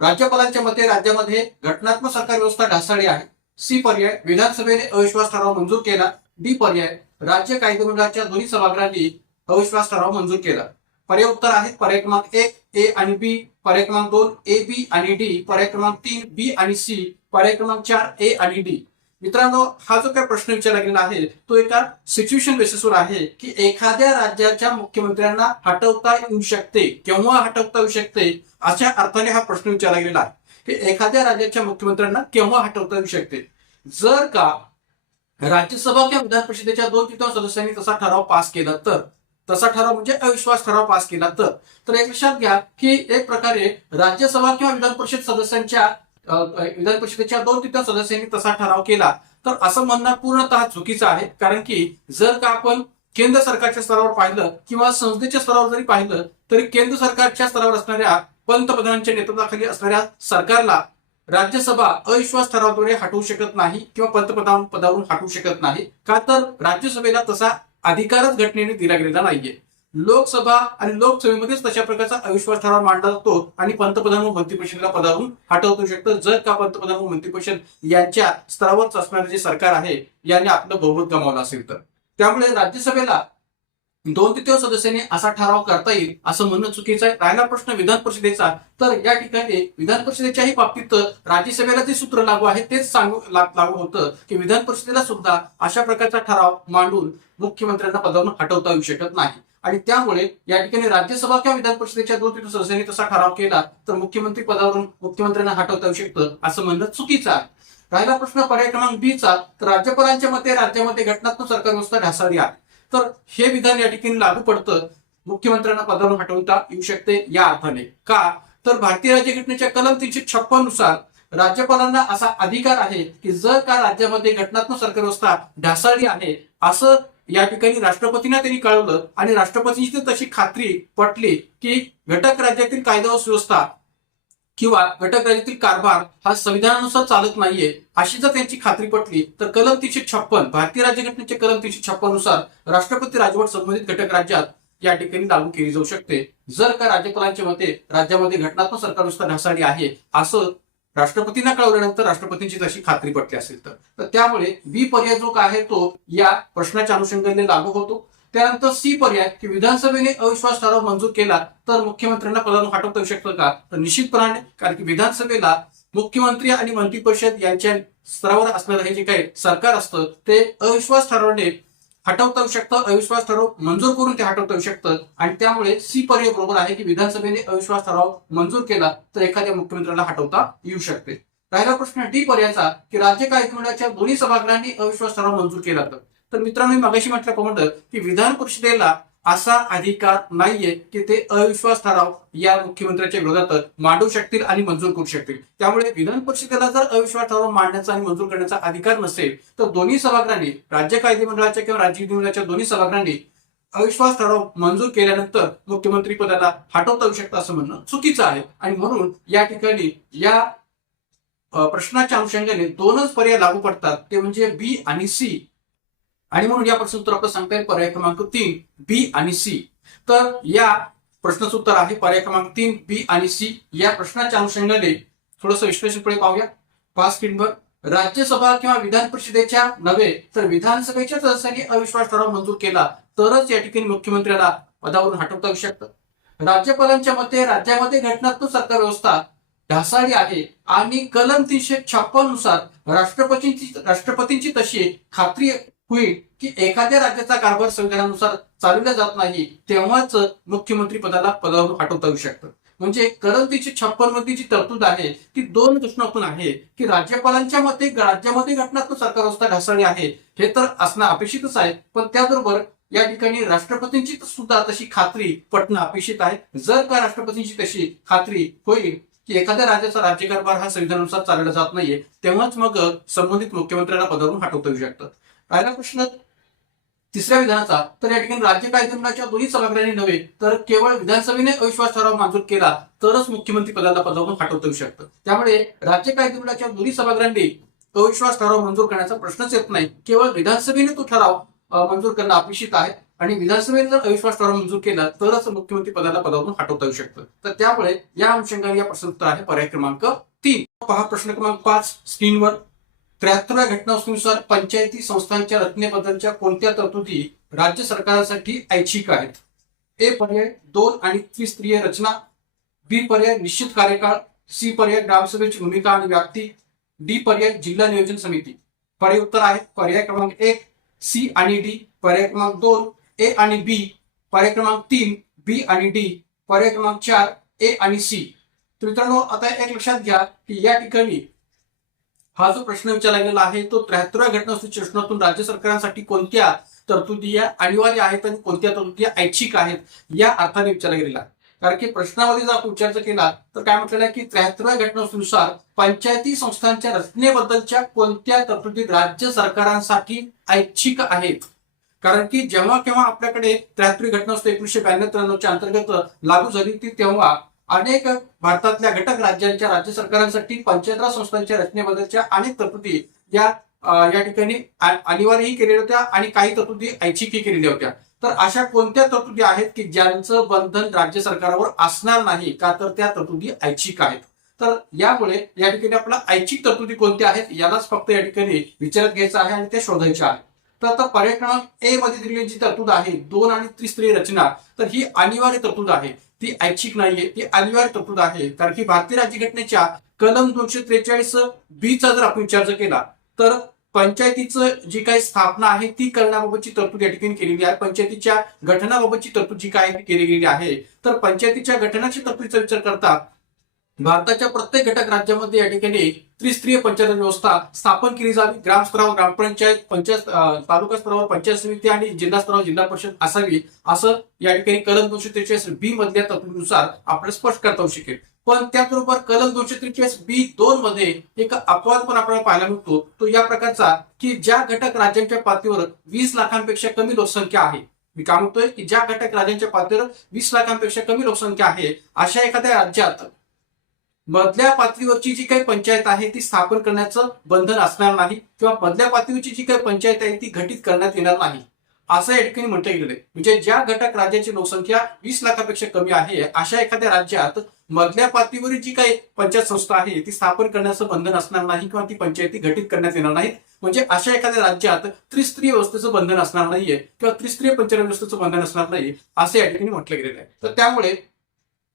राज्यपालांच्या मते राज्यामध्ये घटनात्मक सरकार व्यवस्था ढासळली आहे. सी पर्याय विधानसभेने अविश्वास ठराव मंजूर केला. डी पर्याय राज्य कायदेमंडळाच्या दोन्ही सभागृहांनी अविश्वास ठराव मंजूर केला. पर्याय उत्तर आहेत पर्याय क्रमांक 1 ए आणि बी, पर्याय क्रमांक 2 ए बी आणि डी, पर्याय क्रमांक 3 बी आणि सी, पर्याय क्रमांक 4 ए आणि डी. मित्रांनो हा जो काही प्रश्न विचारला गेला आहे तो एका सिच्युएशन बेसिसवर आहे की एखाद्या राज्याच्या मुख्यमंत्र्यांना हटवता येऊ शकते, केव्हा हटवता येऊ शकते अशा अर्थाने हा प्रश्न विचारला गेलेला आहे की एखाद्या राज्याच्या मुख्यमंत्र्यांना केव्हा हटवता येऊ शकते. जर का राज्यसभा किंवा विधान परिषदेच्या 2/3 सदस्यांनी तसा ठराव पास केला तर, तसा ठराव म्हणजे अविश्वास ठराव पास केला तर एक लक्षात घ्या की एक प्रकारे राज्यसभा किंवा विधान परिषद सदस्यांच्या विधान परिषदेच्या 2/3 सदस्यांनी तसा ठराव केला तर असं म्हणणं पूर्णतः चुकीचं आहे. कारण की जर का आपण केंद्र सरकारच्या स्तरावर पाहिलं किंवा संसदेच्या स्तरावर जरी पाहिलं तरी केंद्र सरकारच्या स्तरावर असणाऱ्या पंतप्रधानांच्या नेतृत्वाखाली असणाऱ्या सरकारला राज्यसभा अविश्वास ठरावाद्वारे हटवू शकत नाही किंवा पंतप्रधान पदावरून हटवू शकत नाही. का तर राज्यसभेला तसा अधिकारच घटनेने दिला गेलेला नाहीये. लोकसभा आणि लोकसभेमध्येच तशा प्रकारचा अविश्वास ठराव मांडला जातो आणि पंतप्रधान व मंत्रिपरिषदेला पदावरून हटवू शकतं जर का पंतप्रधान व मंत्रिपरिषद यांच्या स्तरावरच असणारे जे सरकार आहे यांनी आपलं बहुमत गमावलं असेल तर. त्यामुळे राज्यसभेला 2/3 सदस्यांनी असा ठराव करता येईल असं म्हणणं चुकीचं आहे. राहिला प्रश्न विधान परिषदेचा, तर या ठिकाणी विधान परिषदेच्याही बाबतीत राज्यसभेला जे सूत्र लागू आहे तेच लागू होतं की विधान परिषदेला सुद्धा अशा प्रकारचा ठराव मांडून मुख्यमंत्र्यांना पदावरून हटवता येऊ शकत नाही. आणि त्यामुळे या ठिकाणी राज्यसभा किंवा विधान परिषदेच्या 2/3 सदस्यांनी तसा ठराव केला तर मुख्यमंत्री पदावरून मुख्यमंत्र्यांना हटवता येऊ शकतं असं म्हणणं चुकीचं आहे. राहिला प्रश्न पर्याय क्रमांक बी चा, तर राज्यपालांच्या मते राज्यामध्ये घटनात्मक सरकार व्यवस्था ढासळली आहे. तर हे विधान या ठिकाणी लागू पडतं, मुख्यमंत्र्यांना पदावरून हटवता येऊ शकते या अर्थाने. का तर भारतीय राज्यघटनेच्या कलम 356 नुसार राज्यपालांना असा अधिकार आहे की जर का राज्यामध्ये घटनात्मक सरकार व्यवस्था ढासळली आहे असं या ठिकाणी राष्ट्रपतींना त्यांनी कळवलं आणि राष्ट्रपतींची तशी खात्री पटली की घटक राज्यातील कायदा व सुव्यवस्था किंवा घटक राज्यातील कारभार हा संविधानानुसार चालत नाहीये अशी जर त्यांची खात्री पटली तर कलम 356 भारतीय राज्यघटनेच्या कलम 356 नुसार राष्ट्रपती राजवट संबंधित घटक राज्यात या ठिकाणी लागू केली जाऊ शकते. जर का राज्यपालांच्या मते राज्यामध्ये घटनात्मक सरकार व्यवस्था ढासळली आहे असं राष्ट्रपतींना कळवल्यानंतर राष्ट्रपतींची तशी खात्री पटली असेल तर त्यामुळे बी पर्याय जो काय आहे तो या प्रश्नाच्या अनुषंगाने लागू होतो. त्यानंतर सी पर्याय की विधानसभेने अविश्वास ठराव मंजूर केला तर मुख्यमंत्र्यांना पदावरून हटवता येऊ शकतं का, तर निश्चितपणाने. कारण की विधानसभेला मुख्यमंत्री आणि मंत्रिपरिषद यांच्या स्तरावर असणारं हे जे काही सरकार असतं ते अविश्वास ठरावाने हटवता येऊ शकतं, अविश्वास ठराव मंजूर करून ते हटवता येऊ शकतं. आणि त्यामुळे सी पर्याय बरोबर आहे की विधानसभेने अविश्वास ठराव मंजूर केला तर एखाद्या मुख्यमंत्र्याला हटवता येऊ शकते. राहिला प्रश्न डी पर्यायचा की राज्य कायदेमंडळाच्या दोन्ही सभागृहांनी अविश्वास ठराव मंजूर केला तर मित्रांनो मी मगाशी म्हटल्याप्रमाणे की विधान परिषदेला असा अधिकार नाहीये की ते अविश्वास ठराव या मुख्यमंत्र्यांच्या विरोधात मांडू शकतील आणि मंजूर करू शकतील. त्यामुळे विधान परिषदेला जर अविश्वास ठराव मांडण्याचा आणि मंजूर करण्याचा अधिकार नसेल तर दोन्ही सभागृहांनी राज्य कायदेमंडळाच्या किंवा राज्य विधिमंडळाच्या दोन्ही सभागृहांनी अविश्वास ठराव मंजूर केल्यानंतर मुख्यमंत्री पदाला हटवता येऊ शकतं असं म्हणणं चुकीचं आहे. आणि म्हणून या ठिकाणी या प्रश्नाच्या अनुषंगाने दोनच पर्याय लागू पडतात ते म्हणजे बी आणि सी. आणि म्हणून या प्रश्नाचं उत्तर आपलं सांगता येईल पर्याय क्रमांक 3 बी आणि सी. तर या प्रश्नाचं उत्तर आहे पर्याय क्रमांक 3 बी आणि सी. या प्रश्नाच्या अनुषंगाने थोडंसं विश्लेषण पुढे पाहूया. पाच स्क्रीनवर राज्यसभा किंवा विधान परिषदेच्या नव्हे तर विधानसभेच्या सदस्यांनी अविश्वास ठराव मंजूर केला तरच या ठिकाणी मुख्यमंत्र्याला पदावरून हटवता येऊ शकतं. राज्यपालांच्या मते राज्यामध्ये घटनात्मक सरकार व्यवस्था ढासळली आहे आणि कलम 356 नुसार राष्ट्रपतींची तशी खात्री होईल की एखाद्या राज्याचा कारभार संविधानानुसार चालवला जात नाही तेव्हाच मुख्यमंत्री पदावरून हटवता येऊ शकतं. म्हणजे कलम 356 मध्ये जी तरतूद आहे ती दोन दृष्टिकोनातून आहे की राज्यपालांच्या मते राज्यामध्ये घटनात्मक सरकार व्यवस्था ढासळली आहे हे तर असणं अपेक्षितच आहे, पण त्याबरोबर या ठिकाणी राष्ट्रपतींची सुद्धा तशी खात्री पटणं अपेक्षित आहे. जर का राष्ट्रपतींची तशी खात्री होईल की एखाद्या राज्याचा राज्यकारभार हा संविधानानुसार चालवला जात नाहीये तेव्हाच मग संबंधित मुख्यमंत्र्यांना पदावरून हटवता येऊ शकतं. राहिला प्रश्न तिसऱ्या विधानाचा, तर या ठिकाणी राज्य कायदेमंडळाच्या दोन्ही सभागृहांनी नव्हे तर केवळ विधानसभेने अविश्वास ठराव मंजूर केला तरच मुख्यमंत्री पदावरून हटवता येऊ शकतं. त्यामुळे राज्य कायदेमंडळाच्या दोन्ही सभागृहांनी अविश्वास ठराव मंजूर करण्याचा प्रश्नच येत नाही. केवळ विधानसभेने तो ठराव मंजूर करणं अपेक्षित आहे आणि विधानसभेने जर अविश्वास ठराव मंजूर केला तरच मुख्यमंत्री पदावरून हटवता येऊ शकतं. तर त्यामुळे या अनुषंगाने या प्रश्नाचं उत्तर आहे पर्याय क्रमांक 3. पहा प्रश्न क्रमांक 5 स्क्रीनवर. 73व्या घटनावलीनुसार पंचायती संस्थांच्या रचनेबद्दलच्या कोणत्या तरतुदी राज्य सरकारांसाठी ऐच्छिक आहेत? ए पर्याय 2 आणि त्रिस्तरीय रचना, बी पर्याय निश्चित कार्यकाळ, सी पर्याय ग्रामसभेची भूमिका आणि व्याप्ती, डी पर्याय जिल्हा नियोजन समिती. पर्याय उत्तर आहे पर्याय क्रमांक 1 सी आणि डी, पर्याय क्रमांक 2 ए आणि बी, पर्याय क्रमांक 3 बी आणि डी, पर्याय क्रमांक 4 ए आणि सी. तर मित्रांनो आता एक लक्षात घ्या की या ठिकाणी हा जो प्रश्न विचारला गेला आहे तो 73व्या घटनावलीच्या प्रश्नातून राज्य सरकारांसाठी कोणत्या तरतुदी या अनिवार्य आहेत आणि कोणत्या तरतुदी ऐच्छिक आहेत या अर्थाने विचारला गेलेला आहे. कारण की प्रश्नामध्ये जर आपण विचार केला तर काय म्हटलेलं आहे की 73व्या घटनावलीनुसार पंचायती संस्थांच्या रचनेबद्दलच्या कोणत्या तरतुदी राज्य सरकारांसाठी ऐच्छिक आहेत. कारण की जेव्हा केव्हा आपल्याकडे 73वी घटनावली 1992-93च्या अंतर्गत लागू झाली ती तेव्हा अनेक भारतातल्या घटक राज्यांच्या राज्य सरकारांसाठी पंचायत राज संस्थांच्या रचनेबद्दलच्या अनेक तरतुदी या ठिकाणी अनिवार्यही केलेल्या होत्या आणि काही तरतुदी ऐच्छिकही केलेल्या होत्या. तर अशा कोणत्या तरतुदी आहेत की ज्यांचं बंधन राज्य सरकारवर असणार नाही का, तर त्या तरतुदी ऐच्छिक आहेत. तर यामुळे या ठिकाणी आपला ऐच्छिक तरतुदी कोणत्या आहेत यालाच फक्त या ठिकाणी विचारात घ्यायचं आहे आणि ते शोधायचे आहे. तर आता पर्याय क्रमांक ए मध्ये दिलेली जी तरतूद आहे 2 आणि त्रिस्तरीय रचना, तर ही अनिवार्य तरतूद आहे, ती ऐच्छिक नाहीये, ती अनिवार्य तरतूद आहे. कारण की भारतीय राज्यघटनेच्या कलम 243 बी चा जर आपण विचार केला तर पंचायतीचं जी काही स्थापना आहे ती करण्याबाबतची तरतूद या ठिकाणी केलेली आहे. पंचायतीच्या गठनाबाबतची तरतूद जी काय केली गेलेली आहे, तर पंचायतीच्या गठनाची तरतुदीचा विचार करता भारताच्या प्रत्येक घटक राज्यामध्ये या ठिकाणी त्रिस्तरीय पंचायत व्यवस्था स्थापन केली जावी. ग्रामस्तरावर ग्रामपंचायत, पंचायत तालुका स्तरावर पंचायत समिती आणि जिल्हा स्तरावर जिल्हा परिषद असावी असं या ठिकाणी कलम 243 बी मधल्या तरतुदीनुसार आपल्याला स्पष्ट करता येऊ शकेल. पण त्याचबरोबर कलम 243 बी 2 मध्ये एक अपवाद पण आपल्याला पाहायला मिळतो, तो या प्रकारचा की ज्या घटक राज्यांच्या पातळीवर 20 लाखांपेक्षा कमी लोकसंख्या आहे, मी काय म्हणतोय की ज्या घटक राज्यांच्या पातळीवर 20 लाखांपेक्षा कमी लोकसंख्या आहे अशा एखाद्या राज्यात मधल्या पातळीवरची जी काही पंचायत आहे ती स्थापन करण्याचं बंधन असणार नाही किंवा मधल्या पातळीवरची जी काही पंचायत आहे ती घटित करण्यात येणार नाही असं या ठिकाणी म्हटलं गेलेलं आहे. म्हणजे ज्या घटक राज्याची लोकसंख्या 20 लाखापेक्षा कमी आहे अशा एखाद्या राज्यात मधल्या पातळीवरील जी काही पंचायत संस्था आहे ती स्थापन करण्याचं बंधन असणार नाही किंवा ती पंचायती घटित करण्यात येणार नाहीत. म्हणजे अशा एखाद्या राज्यात त्रिस्तरीय व्यवस्थेचं बंधन असणार नाहीये किंवा त्रिस्तरीय पंचायत व्यवस्थेचं बंधन असणार नाही असं या ठिकाणी म्हटलं गेलेलं आहे. तर त्यामुळे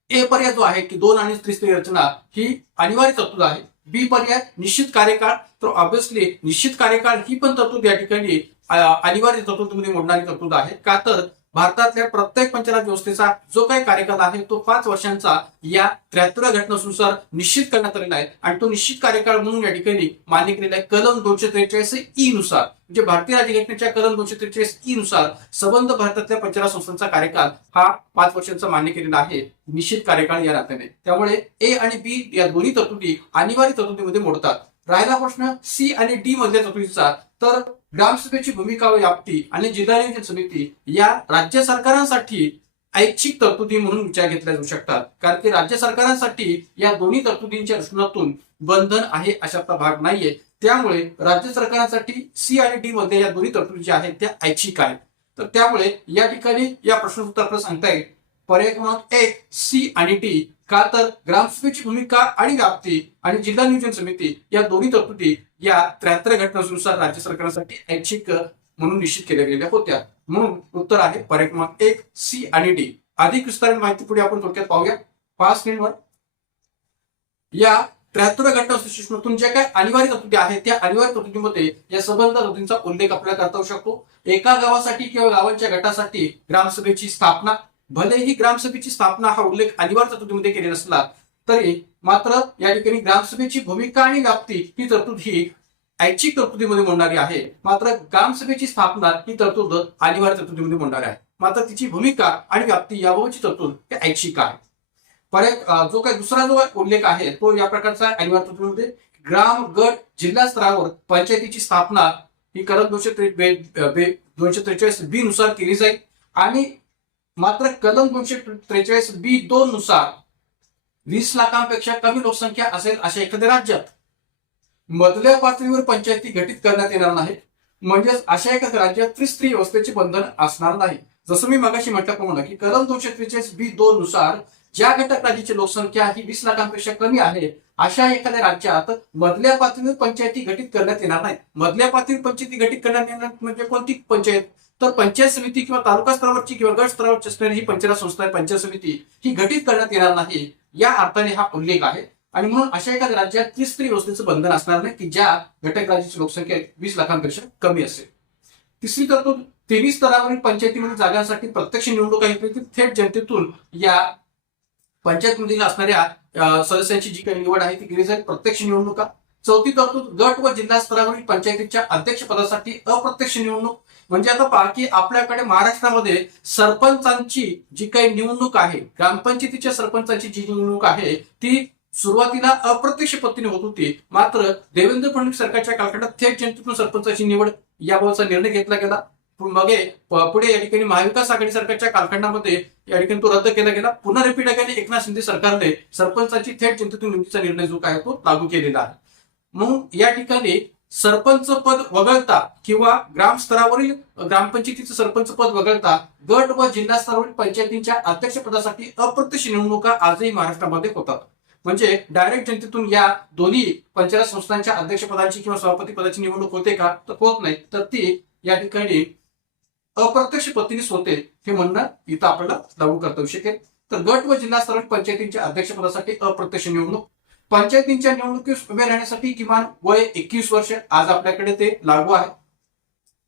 ए पर्याय जो आहे की 2 आणि त्रिस्तरीय रचना ही अनिवार्य तरतूद आहे. बी पर्याय निश्चित कार्यकाळ, तर ऑब्व्हियसली निश्चित कार्यकाळ ही पण तरतूद या ठिकाणी अनिवार्य तरतुदीमध्ये मोडणारी तरतूद आहे. का तर भारतातल्या प्रत्येक पंचायत व्यवस्थेचा जो काही कार्यकाळ आहे तो 5 वर्षांचा या 73व्या घटनेनुसार निश्चित करण्यात आलेला आहे आणि तो निश्चित कार्यकाळ म्हणून या ठिकाणी मान्य केलेला आहे कलम 243 ई नुसार. म्हणजे भारतीय राज्यघटनेच्या कलम 243 ई नुसार संबंध भारतातल्या पंचायत संस्थांचा कार्यकाळ हा 5 वर्षांचा मान्य केलेला आहे निश्चित कार्यकाळ या नात्याने. त्यामुळे ए आणि बी या दोन्ही तरतुदी अनिवार्य तरतुदीमध्ये मोडतात. राहिला प्रश्न सी आणि डी मधल्या तरतुदीचा, तर ग्रामसभेची भूमिका व व्याप्ती आणि जिल्हा नियोजन समिती या राज्य सरकारांसाठी ऐच्छिक तरतुदी म्हणून विचार घेतल्या जाऊ शकतात. कारण की राज्य सरकारांसाठी या दोन्ही तरतुदींच्या रचनातून बंधन आहे अशातला भाग नाहीये. त्यामुळे राज्य सरकारांसाठी सी आणि डी मध्ये या दोन्ही तरतुदी ज्या आहेत त्या ऐच्छिक आहेत. तर त्यामुळे या ठिकाणी या प्रश्नाचं उत्तर आपल्याला सांगता येईल पर्याय क्रमांक 1 सी आणि डी. का तर ग्रामसभेची भूमिका आणि व्याप्ती आणि जिल्हा नियोजन समिती या दोन्ही तरतुदी या 73 घटनानुसार राज्य सरकारांसाठी ऐच्छिक म्हणून निश्चित केल्या गेलेल्या होत्या. म्हणून उत्तर आहे पर्याय क्रमांक 1 सी आणि डी. अधिक विस्ताराने माहिती पुढे आपण थोडक्यात पाहूया. 5 स्क्रीनवर या 73 घटनासूचीतून ज्या काही अनिवार्य तरतुदी आहेत त्या अनिवार्य तरतुदीमध्ये या संबंध तरतुदींचा उल्लेख आपल्याला करता येऊ शकतो. एका गावासाठी किंवा गावांच्या गटासाठी ग्रामसभेची स्थापना, भलेही ग्रामसभेची स्थापना हा उल्लेख अनिवार्य तरतुदीमध्ये केलेला नसला तरी मात्र या ठिकाणी ग्रामसभेची भूमिका आणि व्याप्ती ही तरतूद ही ऐच्छिक तरतुदीमध्ये मोडणारी आहे. मात्र ग्रामसभेची स्थापना ही तरतूद अनिवार्य तरतुदीमध्ये मोडणारी आहे. मात्र तिची भूमिका आणि व्याप्ती याबाबतची तरतूद हे ऐच्छिक आहे. परत जो काही दुसरा जो उल्लेख आहे तो या प्रकारचा अनिवार्य तरतुदीमध्ये ग्राम गट जिल्हा स्तरावर पंचायतीची स्थापना ही कलम 243 बी नुसार केली जाईल आणि मात्र कलम 243 बी 2 नुसार 20 लाखांपेक्षा कमी लोकसंख्या असेल अशा एखाद्या राज्यात मधल्या पातळीवर पंचायती गठीत करण्यात येणार नाही. म्हणजेच अशा एखाद्या राज्यात त्रिस्तरीय व्यवस्थेचे बंधन असणार नाही. जसं मी मगाशी म्हटल्याप्रमाणे की कलम 243 बी 2 नुसार ज्या घटक राज्याची लोकसंख्या ही 20 लाखांपेक्षा कमी आहे अशा एखाद्या राज्यात मधल्या पातळीवर पंचायती गठीत करण्यात येणार नाही. मधल्या पातळीवर पंचायती गठीत करण्यात येणार म्हणजे कोणती पंचायत, तर पंचायत समिती किंवा तालुका स्तरावरची किंवा गट स्तरावरची असणारी ही पंचायत संस्था आहे, पंचायत समिती ही गठीत करण्यात येणार नाही. या अर्थाने हा उल्लेख आहे. आणि म्हणून अशा एखाद्या राज्यात त्रिस्तरीय व्यवस्थेचं बंधन असणार नाही की ज्या घटक राज्याची लोकसंख्या 20 लाखांपेक्षा कमी असेल. तिसरी तरतूद, तिन्ही स्तरावरील पंचायतीमधील जागांसाठी प्रत्यक्ष निवडणुका घेतली थेट जनतेतून या पंचायतमधील असणाऱ्या सदस्यांची जी काही निवड आहे ती केली जाईल, प्रत्यक्ष निवडणुका. चौथी तरतूद, गट व जिल्हा स्तरावरील पंचायतीच्या अध्यक्षपदासाठी अप्रत्यक्ष निवडणूक. म्हणजे आता पहा की आपल्याकडे महाराष्ट्रामध्ये सरपंचांची जी काही निवडणूक आहे, ग्रामपंचायतीच्या सरपंचांची जी निवडणूक आहे ती सुरुवातीला अप्रत्यक्ष पद्धतीने होत होती. मात्र देवेंद्र फडणवीस सरकारच्या कालखंडात थेट जनतेतून सरपंचाची निवड याबाबतचा निर्णय घेतला गेला. मग पुढे या ठिकाणी महाविकास आघाडी सरकारच्या कालखंडामध्ये या ठिकाणी तो रद्द केला गेला. पुन्हा रिपीट अगेन एकनाथ शिंदे सरकारने सरपंचाची थेट जनतेतून निवडीचा निर्णय जो काय तो लागू केलेला आहे. मग या ठिकाणी सरपंच पद वगळता किंवा ग्राम स्तरावरील ग्रामपंचायतीचं सरपंच पद वगळता गट व जिल्हा स्तरावरील पंचायतींच्या अध्यक्षपदासाठी अप्रत्यक्ष निवडणुका आजही महाराष्ट्रामध्ये होतात. म्हणजे डायरेक्ट जनतेतून या दोन्ही पंचायत संस्थांच्या अध्यक्षपदाची किंवा सभापती पदाची निवडणूक होते का, तर होत नाही. तर ती या ठिकाणी अप्रत्यक्ष पद्धतीनेच होते हे म्हणणं इथं आपल्याला लागू करता येऊ शकेल. तर गट व जिल्हा स्तरावरील पंचायतींच्या अध्यक्षपदासाठी अप्रत्यक्ष निवडणूक. पंचायतींच्या निवडणुकीस उभे राहण्यासाठी किमान वय 21 वर्ष आज आपल्याकडे ते लागू आहे.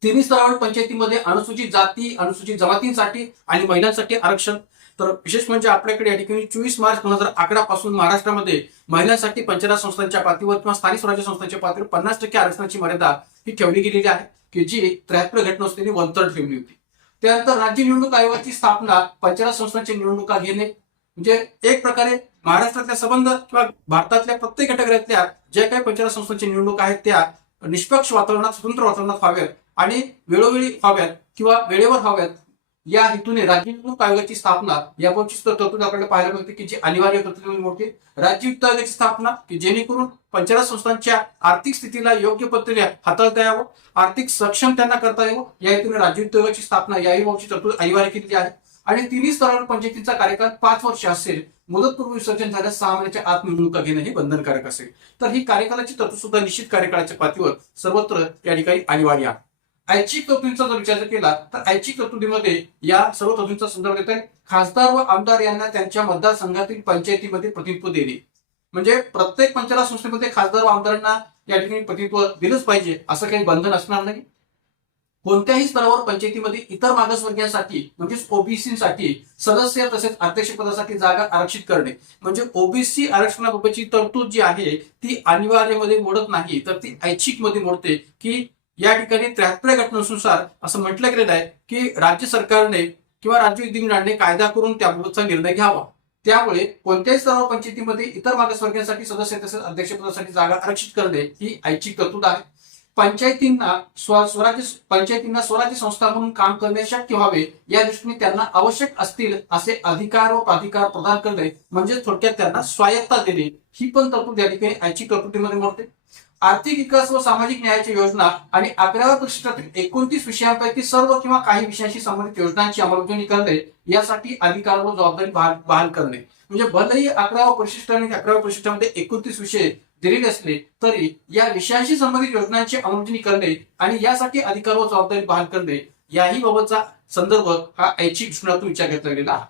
तिन्ही स्तरावरील पंचायतीमध्ये अनुसूचित जाती, अनुसूचित जमातींसाठी आणि महिलांसाठी आरक्षण. तर विशेष म्हणजे आपल्याकडे या ठिकाणी 24 मार्च 2011 पासून महाराष्ट्रामध्ये महिलांसाठी पंचायत संस्थांच्या पातळीवर किंवा स्थानिक स्वराज्य संस्थांच्या पातळीवर 50% आरक्षणाची मर्यादा ही ठेवली गेलेली आहे की जी 73 घटनास्थळी 1/3 ठेवली होती. त्यानंतर राज्य निवडणूक आयोगाची स्थापना पंचायत संस्थांच्या निवडणुका घेणे म्हणजे एक प्रकारे महाराष्ट्रातल्या संबंध किंवा भारतातल्या प्रत्येक घटकातल्या ज्या काही पंचायत संस्थांच्या निवडणुका आहेत त्या निष्पक्ष वातावरणात, स्वतंत्र वातावरणात व्हाव्यात आणि वेळोवेळी व्हाव्यात किंवा वेळेवर व्हाव्यात या हेतूने राज्य निवडणूक आयोगाची स्थापना याबाबतची तरतूद आपल्याला पाहायला मिळते की जी अनिवार्य तरतुदी मोठी. राज्य वित्त आयोगाची स्थापना की जेणेकरून पंचायत संस्थांच्या आर्थिक स्थितीला योग्य पद्धतीने हाताळता यावं, आर्थिक सक्षम त्यांना करता यावं या हेतूने राज्य वित्त आयोगाची स्थापना याही बाबतची तरतूद अनिवार्य केलेली आहे. आणि तिन्ही स्तरावर पंचायतीचा कार्यकाळ 5 वर्ष असेल. मुदतपूर्व विसर्जन झाल्यास 6 महिन्याच्या आत निवडणुका घेणं हे बंधनकारक असेल. तर ही कार्यकालाची तरतूद सुद्धा निश्चित कार्यकाळाच्या पातळीवर सर्वत्र या ठिकाणी अनिवार्य आहे. ऐच्छिक तरतुदीचा जर विचार केला तर ऐच्छिक तरतुदीमध्ये या सर्व तरतुदींचा संदर्भ येत आहे. खासदार व आमदार यांना त्यांच्या मतदारसंघातील पंचायतीमध्ये प्रतिनिधित्व देणे. म्हणजे प्रत्येक पंचायत संस्थेमध्ये खासदार व आमदारांना या ठिकाणी प्रतिनिधित्व दिलंच पाहिजे असं काही बंधन असणार नाही. कोणत्याही स्तरावर पंचायतीमध्ये इतर मागासवर्गीयांसाठी म्हणजेच ओबीसीसाठी सदस्य तसेच अध्यक्षपदासाठी जागा आरक्षित करणे. म्हणजे ओबीसी आरक्षणाबाबतची तरतूद जी आहे ती अनिवार्यमध्ये मोडत नाही तर ती ऐच्छिक मध्ये मोडते की या ठिकाणी 73 घटनांनुसार असं म्हटलं गेलेलं आहे की राज्य सरकारने किंवा राज्य विधिमंडळाने कायदा करून त्याबाबतचा निर्णय घ्यावा. त्यामुळे कोणत्याही स्तरावर पंचायतीमध्ये इतर मागासवर्गीयांसाठी सदस्य तसेच अध्यक्षपदासाठी जागा आरक्षित करणे ही ऐच्छिक तरतूद आहे. पंचायतींना स्वराज्य संस्था म्हणून काम करणे शक्य व्हावे या दृष्टीने त्यांना आवश्यक असतील असे अधिकार व प्राधिकार प्रदान करणे म्हणजे थोडक्यात त्यांना स्वायत्ता देणे ही पण तरतूद या ठिकाणी ऐच्छिक तरतुदीमध्ये मोडते. आर्थिक विकास व सामाजिक न्यायाच्या योजना आणि 11व्या परिशिष्टातील 29 विषयांपैकी सर्व किंवा काही विषयांशी संबंधित योजनांची अंमलबजावणी करणे यासाठी अधिकार व जबाबदारी बहाल करणे. म्हणजे भलेही 11व्या परिशिष्ट आणि 11व्या परिशिष्टामध्ये 29 विषय दिलेले असले तरी या विषयांशी संबंधित योजनांची अंमलबजावणी करणे आणि यासाठी अधिकार व जबाबदारी बहाल करणे याही बाबतचा संदर्भ हा ऐच्छिक दृष्टिकोनातून विचार घेतला गेलेला आहे.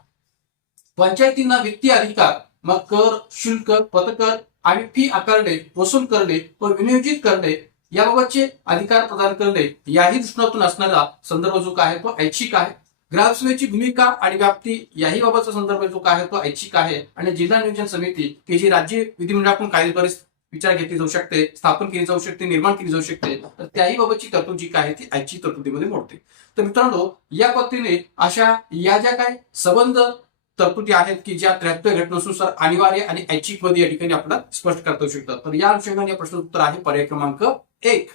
पंचायतींना वित्तीय अधिकार मग कर, शुल्क, पथकर आणि फी आकारणे, वसूल करणे व विनियोजित करणे याबाबतचे अधिकार प्रदान करणे याही दृष्टिकोनातून असणारा संदर्भ जो काय आहे तो ऐच्छिक आहे. ग्रामसभेची भूमिका आणि व्याप्ती याही बाबतचा संदर्भ जो काय आहे तो ऐच्छिक आहे. आणि जिल्हा नियोजन समिती की जी राज्य विधिमंडळाकडून कायदेद्वारे विचार घेतली जाऊ शकते, स्थापन केली जाऊ शकते, निर्माण केली जाऊ शकते तर त्याही बाबतची तरतूद जी काय आहे ती ऐच्छिक तरतुदीमध्ये मोडते. तर मित्रांनो या पद्धतीने अशा या ज्या काही संबंध तरतुदी आहेत की ज्या 73 घटनांनुसार अनिवार्य आणि ऐच्छिक मध्ये या ठिकाणी आपल्याला स्पष्ट करता येऊ शकतात. तर या अनुषंगाने प्रश्न उत्तर आहे पर्याय क्रमांक 1.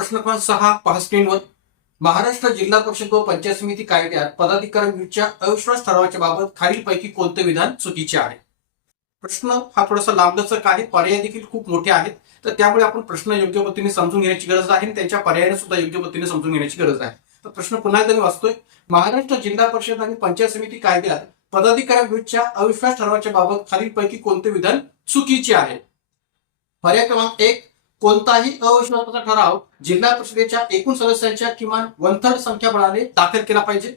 प्रश्न क्रमांक 6 पहा स्क्रीनवर. महाराष्ट्र जिल्हा परिषद व पंचायत समिती कायद्यात पदाधिकाऱ्यांविरुद्धच्या अविश्वास ठरावाच्या बाबत खालीलपैकी कोणते विधान चुकीचे आहे? प्रश्न हा थोडासा लांबलचक आहे, पर्याय देखील खूप मोठे आहेत, तर त्यामुळे आपण प्रश्न योग्य पद्धतीने समजून घेण्याची गरज आहे आणि त्यांच्या पर्यायाने सुद्धा योग्य पद्धतीने समजून घेण्याची गरज आहे. तर प्रश्न पुन्हा एकदा मी वाचतोय. महाराष्ट्र जिल्हा परिषद आणि पंचायत समिती कायद्यात पदाधिकाऱ्यांविरुद्धच्या अविश्वास ठरावाच्या बाबत खालीलपैकी कोणते विधान चुकीचे आहे? पर्याय क्रमांक 1, कोणताही अविश्वासाचा ठराव जिल्हा परिषदेच्या एकूण सदस्यांच्या किमान 1/3 संख्याबळाने दाखल केला पाहिजे.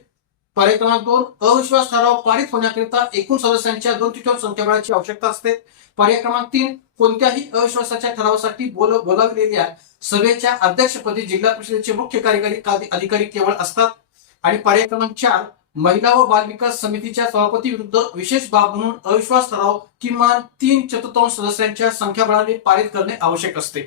पर्याय क्रमांक 2, अविश्वास ठराव पारित होण्याकरिता एकूण सदस्यांच्या 2/3 संख्याबळाची आवश्यकता असते. पर्याय क्रमांक 3, कोणत्याही अविश्वासाच्या ठरावासाठी बोलावलेल्या सभेच्या अध्यक्षपदी जिल्हा परिषदेचे मुख्य कार्यकारी अधिकारी केवळ असतात. आणि पर्याय क्रमांक 4, महिला व बाल विकास समितीच्या सभापती विरुद्ध विशेष बाब म्हणून अविश्वास ठराव किमान 3/4 सदस्यांच्या संख्याबळाने पारित करणे आवश्यक असते.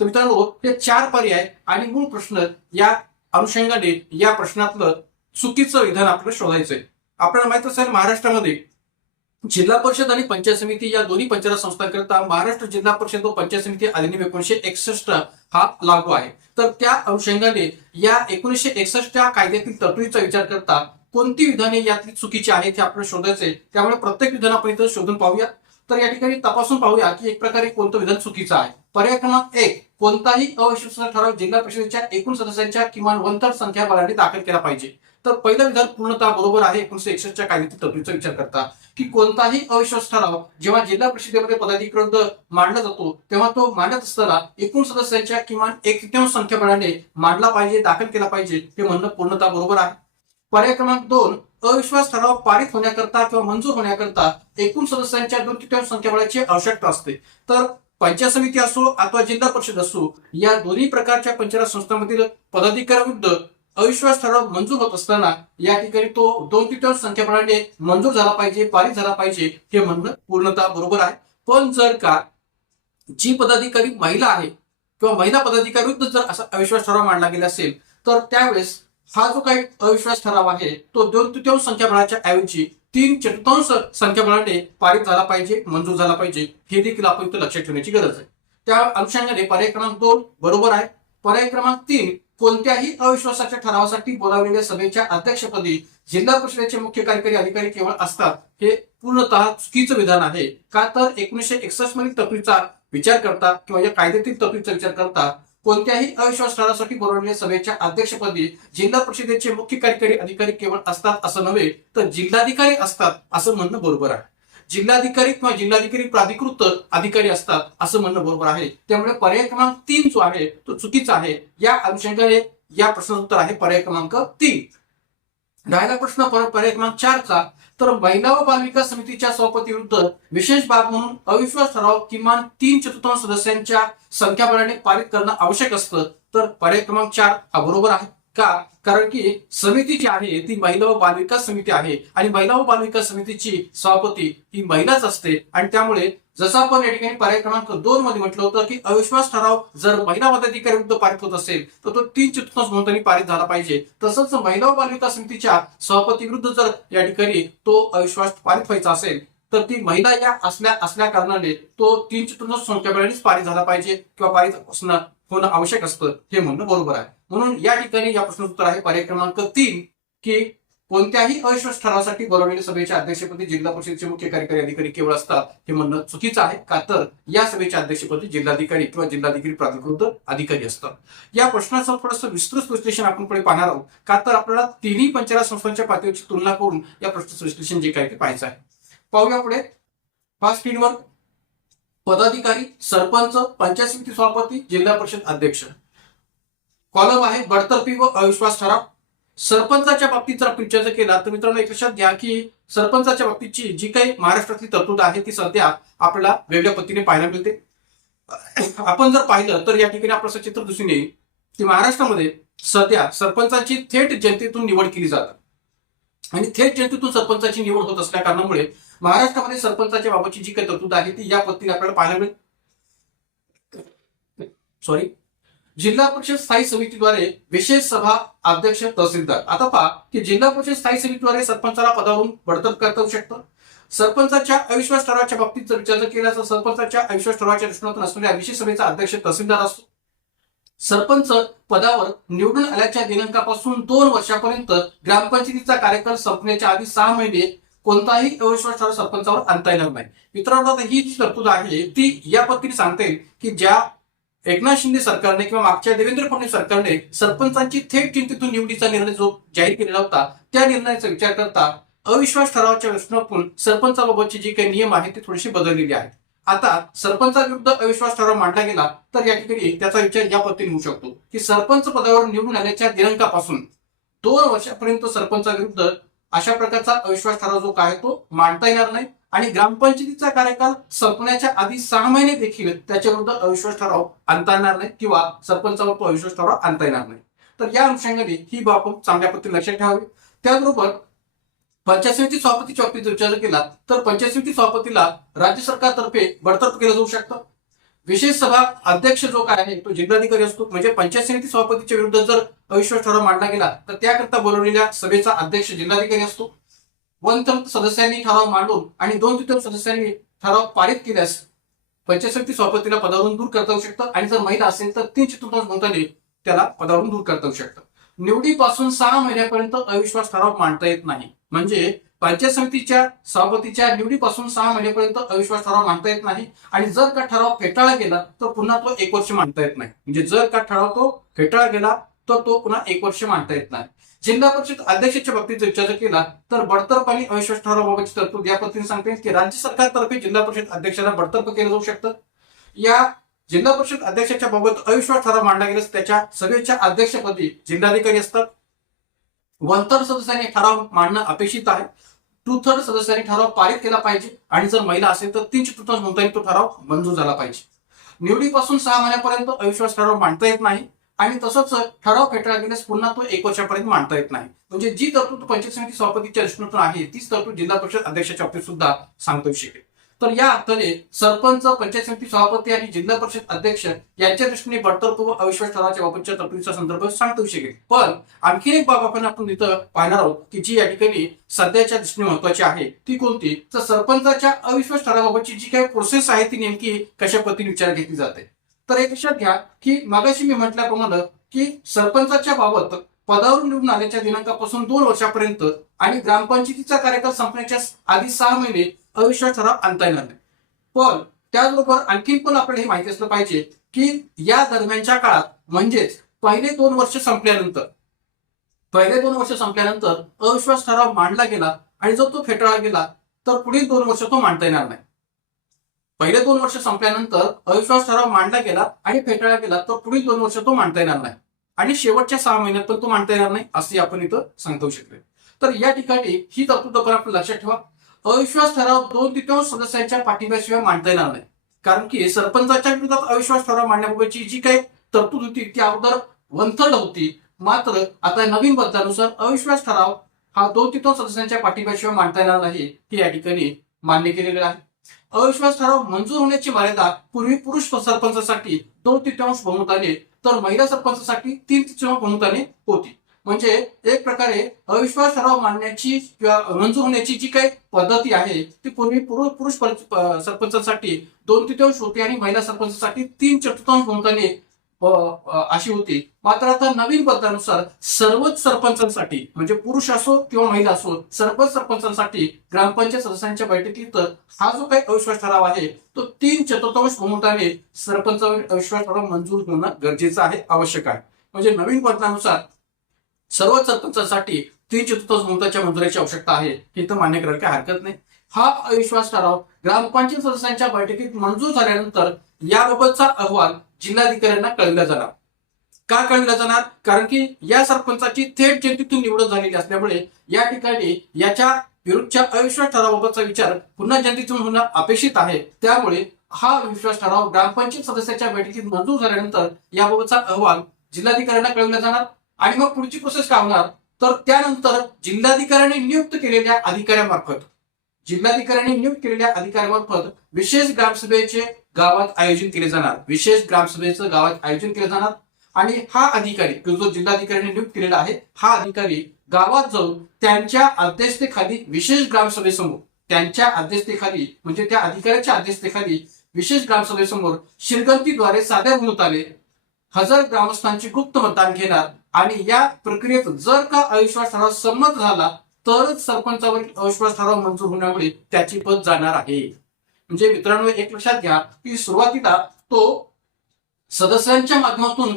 तर मित्रांनो, हे 4 पर्याय आणि मूळ प्रश्न या अनुषंगाने या प्रश्नातलं चुकीचं विधान आपल्याला शोधायचंय. आपल्याला माहित असेल, महाराष्ट्रामध्ये जिल्हा परिषद आणि पंचायत समिती या दोन्ही पंचायत संस्थांकरिता महाराष्ट्र जिल्हा परिषद व पंचायत समिती अधिनियम 1961 हा लागू आहे. तर त्या अनुषंगाने या 1961 कायद्यातील तरतुदीचा विचार करता कोणती विधाने यातली चुकीची आहेत हे आपल्याला शोधायचे. त्यामुळे प्रत्येक विधान आपण इथं शोधून पाहूया. तर या ठिकाणी तपासून पाहूया की एक प्रकारे कोणतं विधान चुकीचं आहे. पर्याय क्रमांक 1, कोणताही अविश्वासाचा ठराव जिल्हा परिषदेच्या एकूण सदस्यांच्या किमान 1/3 संख्याबळाने दाखल केला पाहिजे. तर पहिलं विधान पूर्णतः बरोबर आहे 1961 कायद्यातील तरतुदीचा विचार करता, की कोणताही अविश्वास ठराव जेव्हा जिल्हा परिषदेमध्ये पदाधिकाऱ्यांविरुद्ध मांडला जातो तेव्हा तो मांडत असताना एकूण सदस्यांच्या किमान 1/3 संख्याबळाने मांडला पाहिजे, दाखल केला पाहिजे, हे म्हणणं पूर्णतः बरोबर आहे. पर्याय क्रमांक 2, अविश्वास ठराव पारित होण्याकरता किंवा मंजूर होण्याकरता एकूण सदस्यांच्या 2/3 संख्याबळाची आवश्यकता असते. तर पंचायत समिती असो अथवा जिल्हा परिषद असो, या दोन्ही प्रकारच्या पंचायत संस्थांमधील पदाधिकाऱ्यांविरुद्ध अविश्वास ठराव मंजूर होत असताना या ठिकाणी तो 2/3 संख्याबळाने मंजूर झाला पाहिजे, पारित झाला पाहिजे, हे म्हणणं पूर्णतः बरोबर आहे. पण जर का जी पदाधिकारी महिला आहे किंवा महिला पदाधिकारी विरुद्ध जर असा अविश्वास ठराव मांडला गेला असेल तर त्यावेळेस हा जो काही अविश्वास ठराव आहे तो 2/3 संख्याबळाच्या ऐवजी 3/4 संख्याबळाने पारित झाला पाहिजे, मंजूर झाला पाहिजे, हे देखील आपण इथं लक्षात ठेवण्याची गरज आहे. त्या अनुषंगाने पर्याय क्रमांक 2 बरोबर आहे. पर्याय क्रमांक 3, कोणत्याही अविश्वासाच्या ठरावासाठी बोलावलेल्या सभेच्या अध्यक्षपदी जिल्हा परिषदेचे मुख्य कार्यकारी अधिकारी केवळ असतात, हे पूर्णतः चुकीचं विधान आहे. का तर 1961 मधील तरतुदीचा विचार करता किंवा या कायद्यातील तरतुदीचा विचार करता कोणत्याही अविश्वास ठरावासाठी बोलावलेल्या सभेच्या अध्यक्षपदी जिल्हा परिषदेचे मुख्य कार्यकारी अधिकारी केवळ असतात असं नव्हे, तर जिल्हाधिकारी असतात असं म्हणणं बरोबर आहे. जिल्हाधिकारी किंवा जिल्हाधिकारी प्राधिकृत अधिकारी असतात असं म्हणणं बरोबर आहे. त्यामुळे पर्याय क्रमांक 3 जो आहे तो चुकीचा आहे. या अनुषंगाने या प्रश्नाचं उत्तर आहे पर्याय क्रमांक 3. राहिला प्रश्न पर्याय क्रमांक 4चा. तर महिला व बाल विकास समितीच्या सभापती विरुद्ध विशेष बाब म्हणून अविश्वास ठराव किमान 3/4 सदस्यांच्या संख्याबळाने पारित करणं आवश्यक असतं. तर पर्याय क्रमांक 4 हा बरोबर आहे. का? कारण की समिती जी आहे ती महिला व बाल विकास समिती आहे आणि महिला व बाल विकास समितीची सभापती ही महिलाच असते आणि त्यामुळे जसं आपण या ठिकाणी पर्याय क्रमांक 2 मध्ये म्हटलं होतं की अविश्वास ठराव जर महिला पदाधिकारी विरुद्ध पारित होत असेल तर तो 3/4 म्हणून पारित झाला पाहिजे. तसंच महिला व बाल विकास समितीच्या सभापती विरुद्ध जर या ठिकाणी तो अविश्वास पारित व्हायचा असेल तर ती महिला या असल्या कारणाने तो 3/4 संख्याबळानेच पारित झाला पाहिजे किंवा पारित होणं आवश्यक असतं, हे म्हणणं बरोबर आहे. म्हणून या ठिकाणी या प्रश्नाचं उत्तर आहे पर्याय क्रमांक 3, की कोणत्याही अविश्वास ठरावासाठी बोलावलेल्या सभेच्या अध्यक्षपदी जिल्हा परिषदेचे मुख्य कार्यकारी अधिकारी केवळ असतात, हे म्हणणं चुकीचं आहे. का तर या सभेच्या अध्यक्षपदी जिल्हाधिकारी किंवा जिल्हाधिकारी प्राधिकृत अधिकारी असतात. या प्रश्नाचं थोडंसं विस्तृत विश्लेषण आपण पुढे पाहणार आहोत. का तर आपल्याला तिन्ही पंचायत संस्थांच्या पातळीची तुलना करून या प्रश्नाचं विश्लेषण जे काय ते पाहायचं आहे. पाहूया पुढे. फास्ट स्पीडवर पदाधिकारी, सरपंच, पंचायत समिती सभापती, जिल्हा परिषद अध्यक्ष. कॉलम आहे बडतर्फी व अविश्वास ठराव. सरपंचाच्या बाबतीत जर आपण विचार केला तर मित्रांनो एक लक्षात घ्या की सरपंचाच्या बाबतीतची जी काही महाराष्ट्रातली तरतूद आहे ती सध्या आपल्याला वेगळ्या पद्धतीने पाहायला मिळते. आपण जर पाहिलं तर या ठिकाणी आपलं असं चित्र दिसून येईल की महाराष्ट्रामध्ये सध्या सरपंचाची थेट जनतेतून निवड केली जाते आणि थेट जनतेतून सरपंचाची निवड होत असल्या कारणामुळे महाराष्ट्रामध्ये सरपंचाच्या बाबतची जी काही तरतूद आहे ती या पद्धतीने आपल्याला पाहायला मिळेल. जिल्हा परिषद स्थायी समितीद्वारे विशेष सभा अध्यक्ष तहसीलदार. आता पहा की जिल्हा परिषद स्थायी समितीद्वारे सरपंचाला पदावरून बडतर्फ करता येऊ शकतं. सरपंचाच्या अविश्वास ठरावाच्या बाबतीत जर विचार केला तर सरपंचाच्या अविश्वास ठरावाच्या दृष्टिकोनातून असलेल्या विशेष सभेचा अध्यक्ष तहसीलदार असतो. सरपंच पदावर निवडून आल्याच्या दिनांकापासून 2 वर्षापर्यंत ग्रामपंचायतीचा कार्यकाल संपण्याच्या आधी 6 महिने कोणताही अविश्वास ठराव सरपंचावर आणता येणार नाही. मित्रांनो, आता ही जी तरतूद आहे ती या पद्धतीने सांगते की ज्या एकनाथ शिंदे सरकारने किंवा मागच्या देवेंद्र फडणवीस सरकारने सरपंचांची थेट जनतेतून निवडीचा निर्णय जो जाहीर केलेला होता त्या निर्णयाचा विचार करता अविश्वास ठरावाच्या व्यसनातून सरपंचाबाबतचे जे काही नियम आहेत ते थोडेसे बदललेले आहेत. आता सरपंचाविरुद्ध अविश्वास ठराव मांडला गेला तर या ठिकाणी त्याचा विचार या पद्धतीने होऊ शकतो की सरपंच पदावर निवडून आल्याच्या दिनांकापासून 2 वर्षापर्यंत सरपंचाविरुद्ध अशा प्रकारचा अविश्वास ठराव जो काय तो मांडता येणार नाही आणि ग्रामपंचायतीचा कार्यकाल संपण्याच्या आधी 6 महिने देखील त्याच्याविरुद्ध अविश्वास ठराव आणता येणार नाही किंवा सरपंचावर तो अविश्वास ठराव आणता येणार नाही. तर या अनुषंगाने ही बाब आपण चांगल्या पद्धतीने लक्षात ठेवावी. त्याचबरोबर पंचायत समिती सभापतीच्या बाबतीत विचार केला तर पंचायत समिती सभापतीला राज्य सरकारतर्फे बडतर्फ केलं जाऊ शकतं. विशेष सभा अध्यक्ष जो काय आहे तो जिल्हाधिकारी असतो. म्हणजे पंचायत समिती सभापतीच्या विरुद्ध जर अविश्वास ठराव मांडला गेला तर त्याकरता बोलवलेल्या सभेचा अध्यक्ष जिल्हाधिकारी असतो. 1/3 सदस्यांनी ठराव मांडून आणि 2/3 सदस्यांनी ठराव पारित केल्यास पंचायत समिती सभापतीला पदावरून दूर करता येऊ शकतं आणि जर महिला असेल तर 3/4 मताने त्याला पदावरून दूर करता येऊ शकतं. निवडीपासून 6 महिन्यापर्यंत अविश्वास ठराव मांडता येत नाही. म्हणजे पंचायत समितीच्या सभापतीच्या निवडीपासून 6 महिन्यापर्यंत अविश्वास ठराव मांडता येत नाही आणि जर का ठराव फेटाळला गेला तर पुन्हा तो 1 वर्ष मांडता येत नाही. म्हणजे जर का ठराव तो फेटाळला गेला तर तो पुन्हा 1 वर्ष मांडता येत नाही. जिल्हा परिषद अध्यक्षाच्या बाबतीत विचार केला तर बडतर्फ आणि अविश्वास ठरावाबाबतची तरतूद या पद्धतीने सांगते की राज्य सरकारतर्फे जिल्हा परिषद अध्यक्षाला बडतर्फ केलं जाऊ शकतं. या जिल्हा परिषद अध्यक्षाच्या बाबत अविश्वास ठराव मांडला गेल्यास त्याच्या सभेच्या अध्यक्षपदी जिल्हाधिकारी असतात. 1/3 सदस्यांनी ठराव मांडणं अपेक्षित आहे. 2/3 सदस्यांनी ठराव पारित केला पाहिजे आणि जर महिला असेल तर 3/4 मतांनी तो ठराव मंजूर झाला पाहिजे. निवडीपासून 6 महिन्यापर्यंत अविश्वास ठराव मांडता येत नाही आणि तसंच ठराव फेटाळला गेल्यास पुन्हा तो 1 वर्षापर्यंत मांडता येत नाही. म्हणजे जी तरतूद पंचायत समिती सभापतीच्या दृष्टीतून आहे तीच तरतूद जिल्हा परिषद अध्यक्षाच्या बाबतीत सुद्धा सांगता येऊ शकेल. तर या अर्थाने सरपंच, पंचायत समिती सभापती आणि जिल्हा परिषद अध्यक्ष यांच्या दृष्टीने बडतर्फ व अविश्वास ठरावाच्या बाबतच्या तरतुदीचा संदर्भ सांगता येऊ शकेल. पण आणखी एक बाब आपण इथं पाहणार आहोत की जी या ठिकाणी सध्याच्या दृष्टीने महत्वाची आहे ती कोणती, तर सरपंचाच्या अविश्वास ठरावाबाबतची जी काही प्रोसेस आहे ती नेमकी कशा पद्धतीने विचार घेतली जाते. तर एक लक्षात घ्या की मागाशी मी म्हटल्याप्रमाणे की सरपंचाच्या बाबत पदावरून निवडून आल्याच्या दिनांकापासून 2 वर्षापर्यंत आणि ग्रामपंचायतीचा कार्यकाल संपण्याच्या आधी 6 महिने अविश्वास ठराव आणता येणार नाही. पण त्याचबरोबर आणखीन पण आपल्याला हे माहिती असलं पाहिजे की या दरम्यानच्या काळात म्हणजेच पहिले 2 वर्ष संपल्यानंतर अविश्वास ठराव मांडला गेला आणि जर तो फेटाळला गेला तर पुढील 2 वर्ष तो मांडता येणार नाही. पहिले 2 वर्ष संपल्यानंतर अविश्वास ठराव मांडला गेला आणि फेटाळला गेला तर पुढील 2 वर्ष तो मांडता येणार नाही आणि शेवटच्या 6 महिन्यात पण तो मांडता येणार नाही असे आपण इथं सांगू शकतो. तर या ठिकाणी ही तरतूद आपण लक्षात ठेवा. अविश्वास ठराव 2/3 सदस्यांच्या पाठिंब्याशिवाय मांडता येणार नाही. कारण की सरपंचाच्या विरोधात अविश्वास ठराव मांडण्याबाबतची जी काही तरतूद होती ती अगोदर 1/3 होती. मात्र आता नवीन बदलानुसार अविश्वास ठराव हा 2/3 सदस्यांच्या पाठिंब्याशिवाय मांडता येणार नाही हे या ठिकाणी मान्य केलेलं आहे. अविश्वास ठराव मंजूर होण्याची मर्यादा पूर्वी पुरुष सरपंचासाठी 2/3 बहुमताने तर महिला सरपंचासाठी 3/4 बहुमताने होती. म्हणजे एक प्रकारे अविश्वास ठराव मांडण्याची किंवा मंजूर होण्याची जी काही पद्धती आहे ती पूर्वी पुरुष सरपंचासाठी 2/3 होती आणि महिला सरपंचासाठी 3/4 बहुमताने अशी होती. मात्र आता नवीन बदलानुसार सर्वच सरपंचांसाठी म्हणजे पुरुष असो किंवा महिला असो सर्वच सरपंचांसाठी ग्रामपंचायत सदस्यांच्या बैठकीत हा जो काही अविश्वास ठराव आहे तो 3/4 बहुमताने सरपंचावर अविश्वास ठराव मंजूर होणं गरजेचं आहे, आवश्यक आहे. म्हणजे नवीन बदलानुसार सर्व सरपंचांसाठी 3/4 बहुमताच्या मंजुरीची आवश्यकता आहे हे तर मान्य करायला काही हरकत नाही. हा अविश्वास ठराव ग्रामपंचायत सदस्यांच्या बैठकीत मंजूर झाल्यानंतर याबाबतचा अहवाल जिल्हाधिकाऱ्यांना कळविला जाणार. का कळविला जाणार? कारण की या सरपंचाची थेट जनतेतून निवड झालेली असल्यामुळे या ठिकाणी याच्या विरुद्धच्या अविश्वास ठरावाबाबतचा विचार पुन्हा जनतेतून होणं अपेक्षित आहे. त्यामुळे हा अविश्वास ठराव ग्रामपंचायत सदस्याच्या बैठकीत मंजूर झाल्यानंतर याबाबतचा अहवाल जिल्हाधिकाऱ्यांना कळविला जाणार आणि मग पुढची प्रोसेस काय होणार तर त्यानंतर जिल्हाधिकाऱ्यांनी नियुक्त केलेल्या अधिकाऱ्यामार्फत विशेष ग्रामसभेचे गावात आयोजन केले जाणार. विशेष ग्रामसभेचं गावात आयोजन केलं जाणार आणि हा अधिकारी जो जिल्हाधिकाऱ्यांनी नियुक्त केलेला आहे हा अधिकारी गावात जाऊन त्यांच्या अध्यक्षतेखाली विशेष ग्रामसभेसमोर म्हणजे त्या अधिकाऱ्याच्या अध्यक्षतेखाली विशेष ग्रामसभेसमोर शिरगंतीद्वारे साध्या बहुमताने हजार ग्रामस्थांचे गुप्त मतदान घेणार आणि या प्रक्रियेत जर का अविश्वास ठराव संमत झाला तरच सरपंचावरील अविश्वास ठराव मंजूर होण्यामुळे त्याची पद जाणार आहे. म्हणजे मित्रांनो एक लक्षात घ्या की सुरुवातीला तो सदस्यांच्या माध्यमातून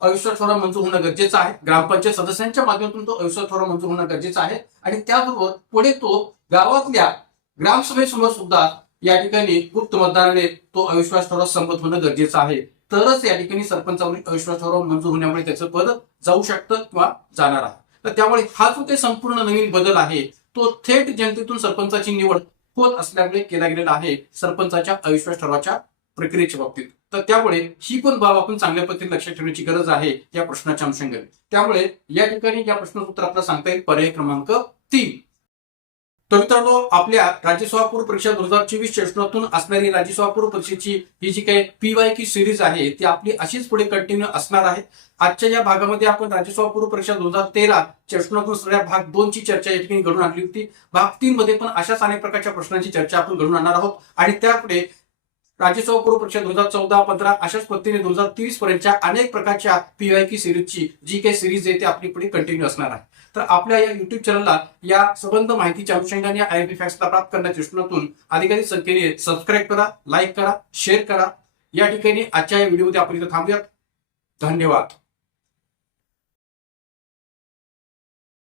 अविश्वास ठराव मंजूर होणं गरजेचं आहे. ग्रामपंचायत सदस्यांच्या माध्यमातून तो अविश्वास ठराव मंजूर होणं गरजेचं आहे आणि त्याबरोबर पुढे तो गावातल्या ग्रामसभेसमोर सुद्धा या ठिकाणी गुप्त मतदानाने तो अविश्वास ठराव संमत होणं गरजेचं आहे. तरच या ठिकाणी सरपंचावरील अविश्वास ठराव मंजूर होण्यामुळे त्याचं पद जाऊ शकतं किंवा जाणार आहे. तर त्यामुळे हा जो काही संपूर्ण नवीन बदल आहे तो थेट जनतेतून सरपंचाची निवड होत असल्यामुळे केला गेलेला आहे सरपंचाच्या अविश्वास ठरावाच्या प्रक्रियेच्या बाबतीत. तर त्यामुळे ही पण बाब आपण चांगल्या पद्धतीने लक्षात ठेवण्याची गरज आहे या प्रश्नाच्या अनुषंगाने. त्यामुळे या ठिकाणी या प्रश्नाचं उत्तर आपल्याला सांगता येईल पर्याय क्रमांक 3. तर मित्रांनो आपल्या राज्यसभा पूर्व परीक्षा 2024 सेशनातून असणारी राज्यसभा पूर्व परीक्षेची ही जी काही PYQ सिरीज आहे ती आपली अशीच पुढे कंटिन्यू असणार आहे. आजच्या या भागामध्ये आपण राज्यसभा पूर्व परीक्षा 2013 सेशनातून असणाऱ्या भाग 2 ची चर्चा या ठिकाणी घडून आणली होती. भाग 3 मध्ये पण अशाच अनेक प्रकारच्या प्रश्नांची चर्चा आपण घडून आणणार आहोत आणि त्यापुढे राज्यसभा पूर्व परीक्षा 2014-15 अशाच पद्धतीने 2023 पर्यंतच्या अनेक प्रकारच्या PYQ सिरीजची जी काही सिरीज आहे ती आपली पुढे कंटिन्यू असणार आहे. तर आपल्या या युट्यूब चॅनलला या संबंध माहितीच्या अनुषंगाने IMP फॅक्ट्सला प्राप्त करण्याच्या दृष्टीकोनातून अधिकाधिक संख्येने सबस्क्राईब करा, लाईक करा, शेअर करा. या ठिकाणी आजच्या या व्हिडिओमध्ये आपण इथे थांबूयात. धन्यवाद.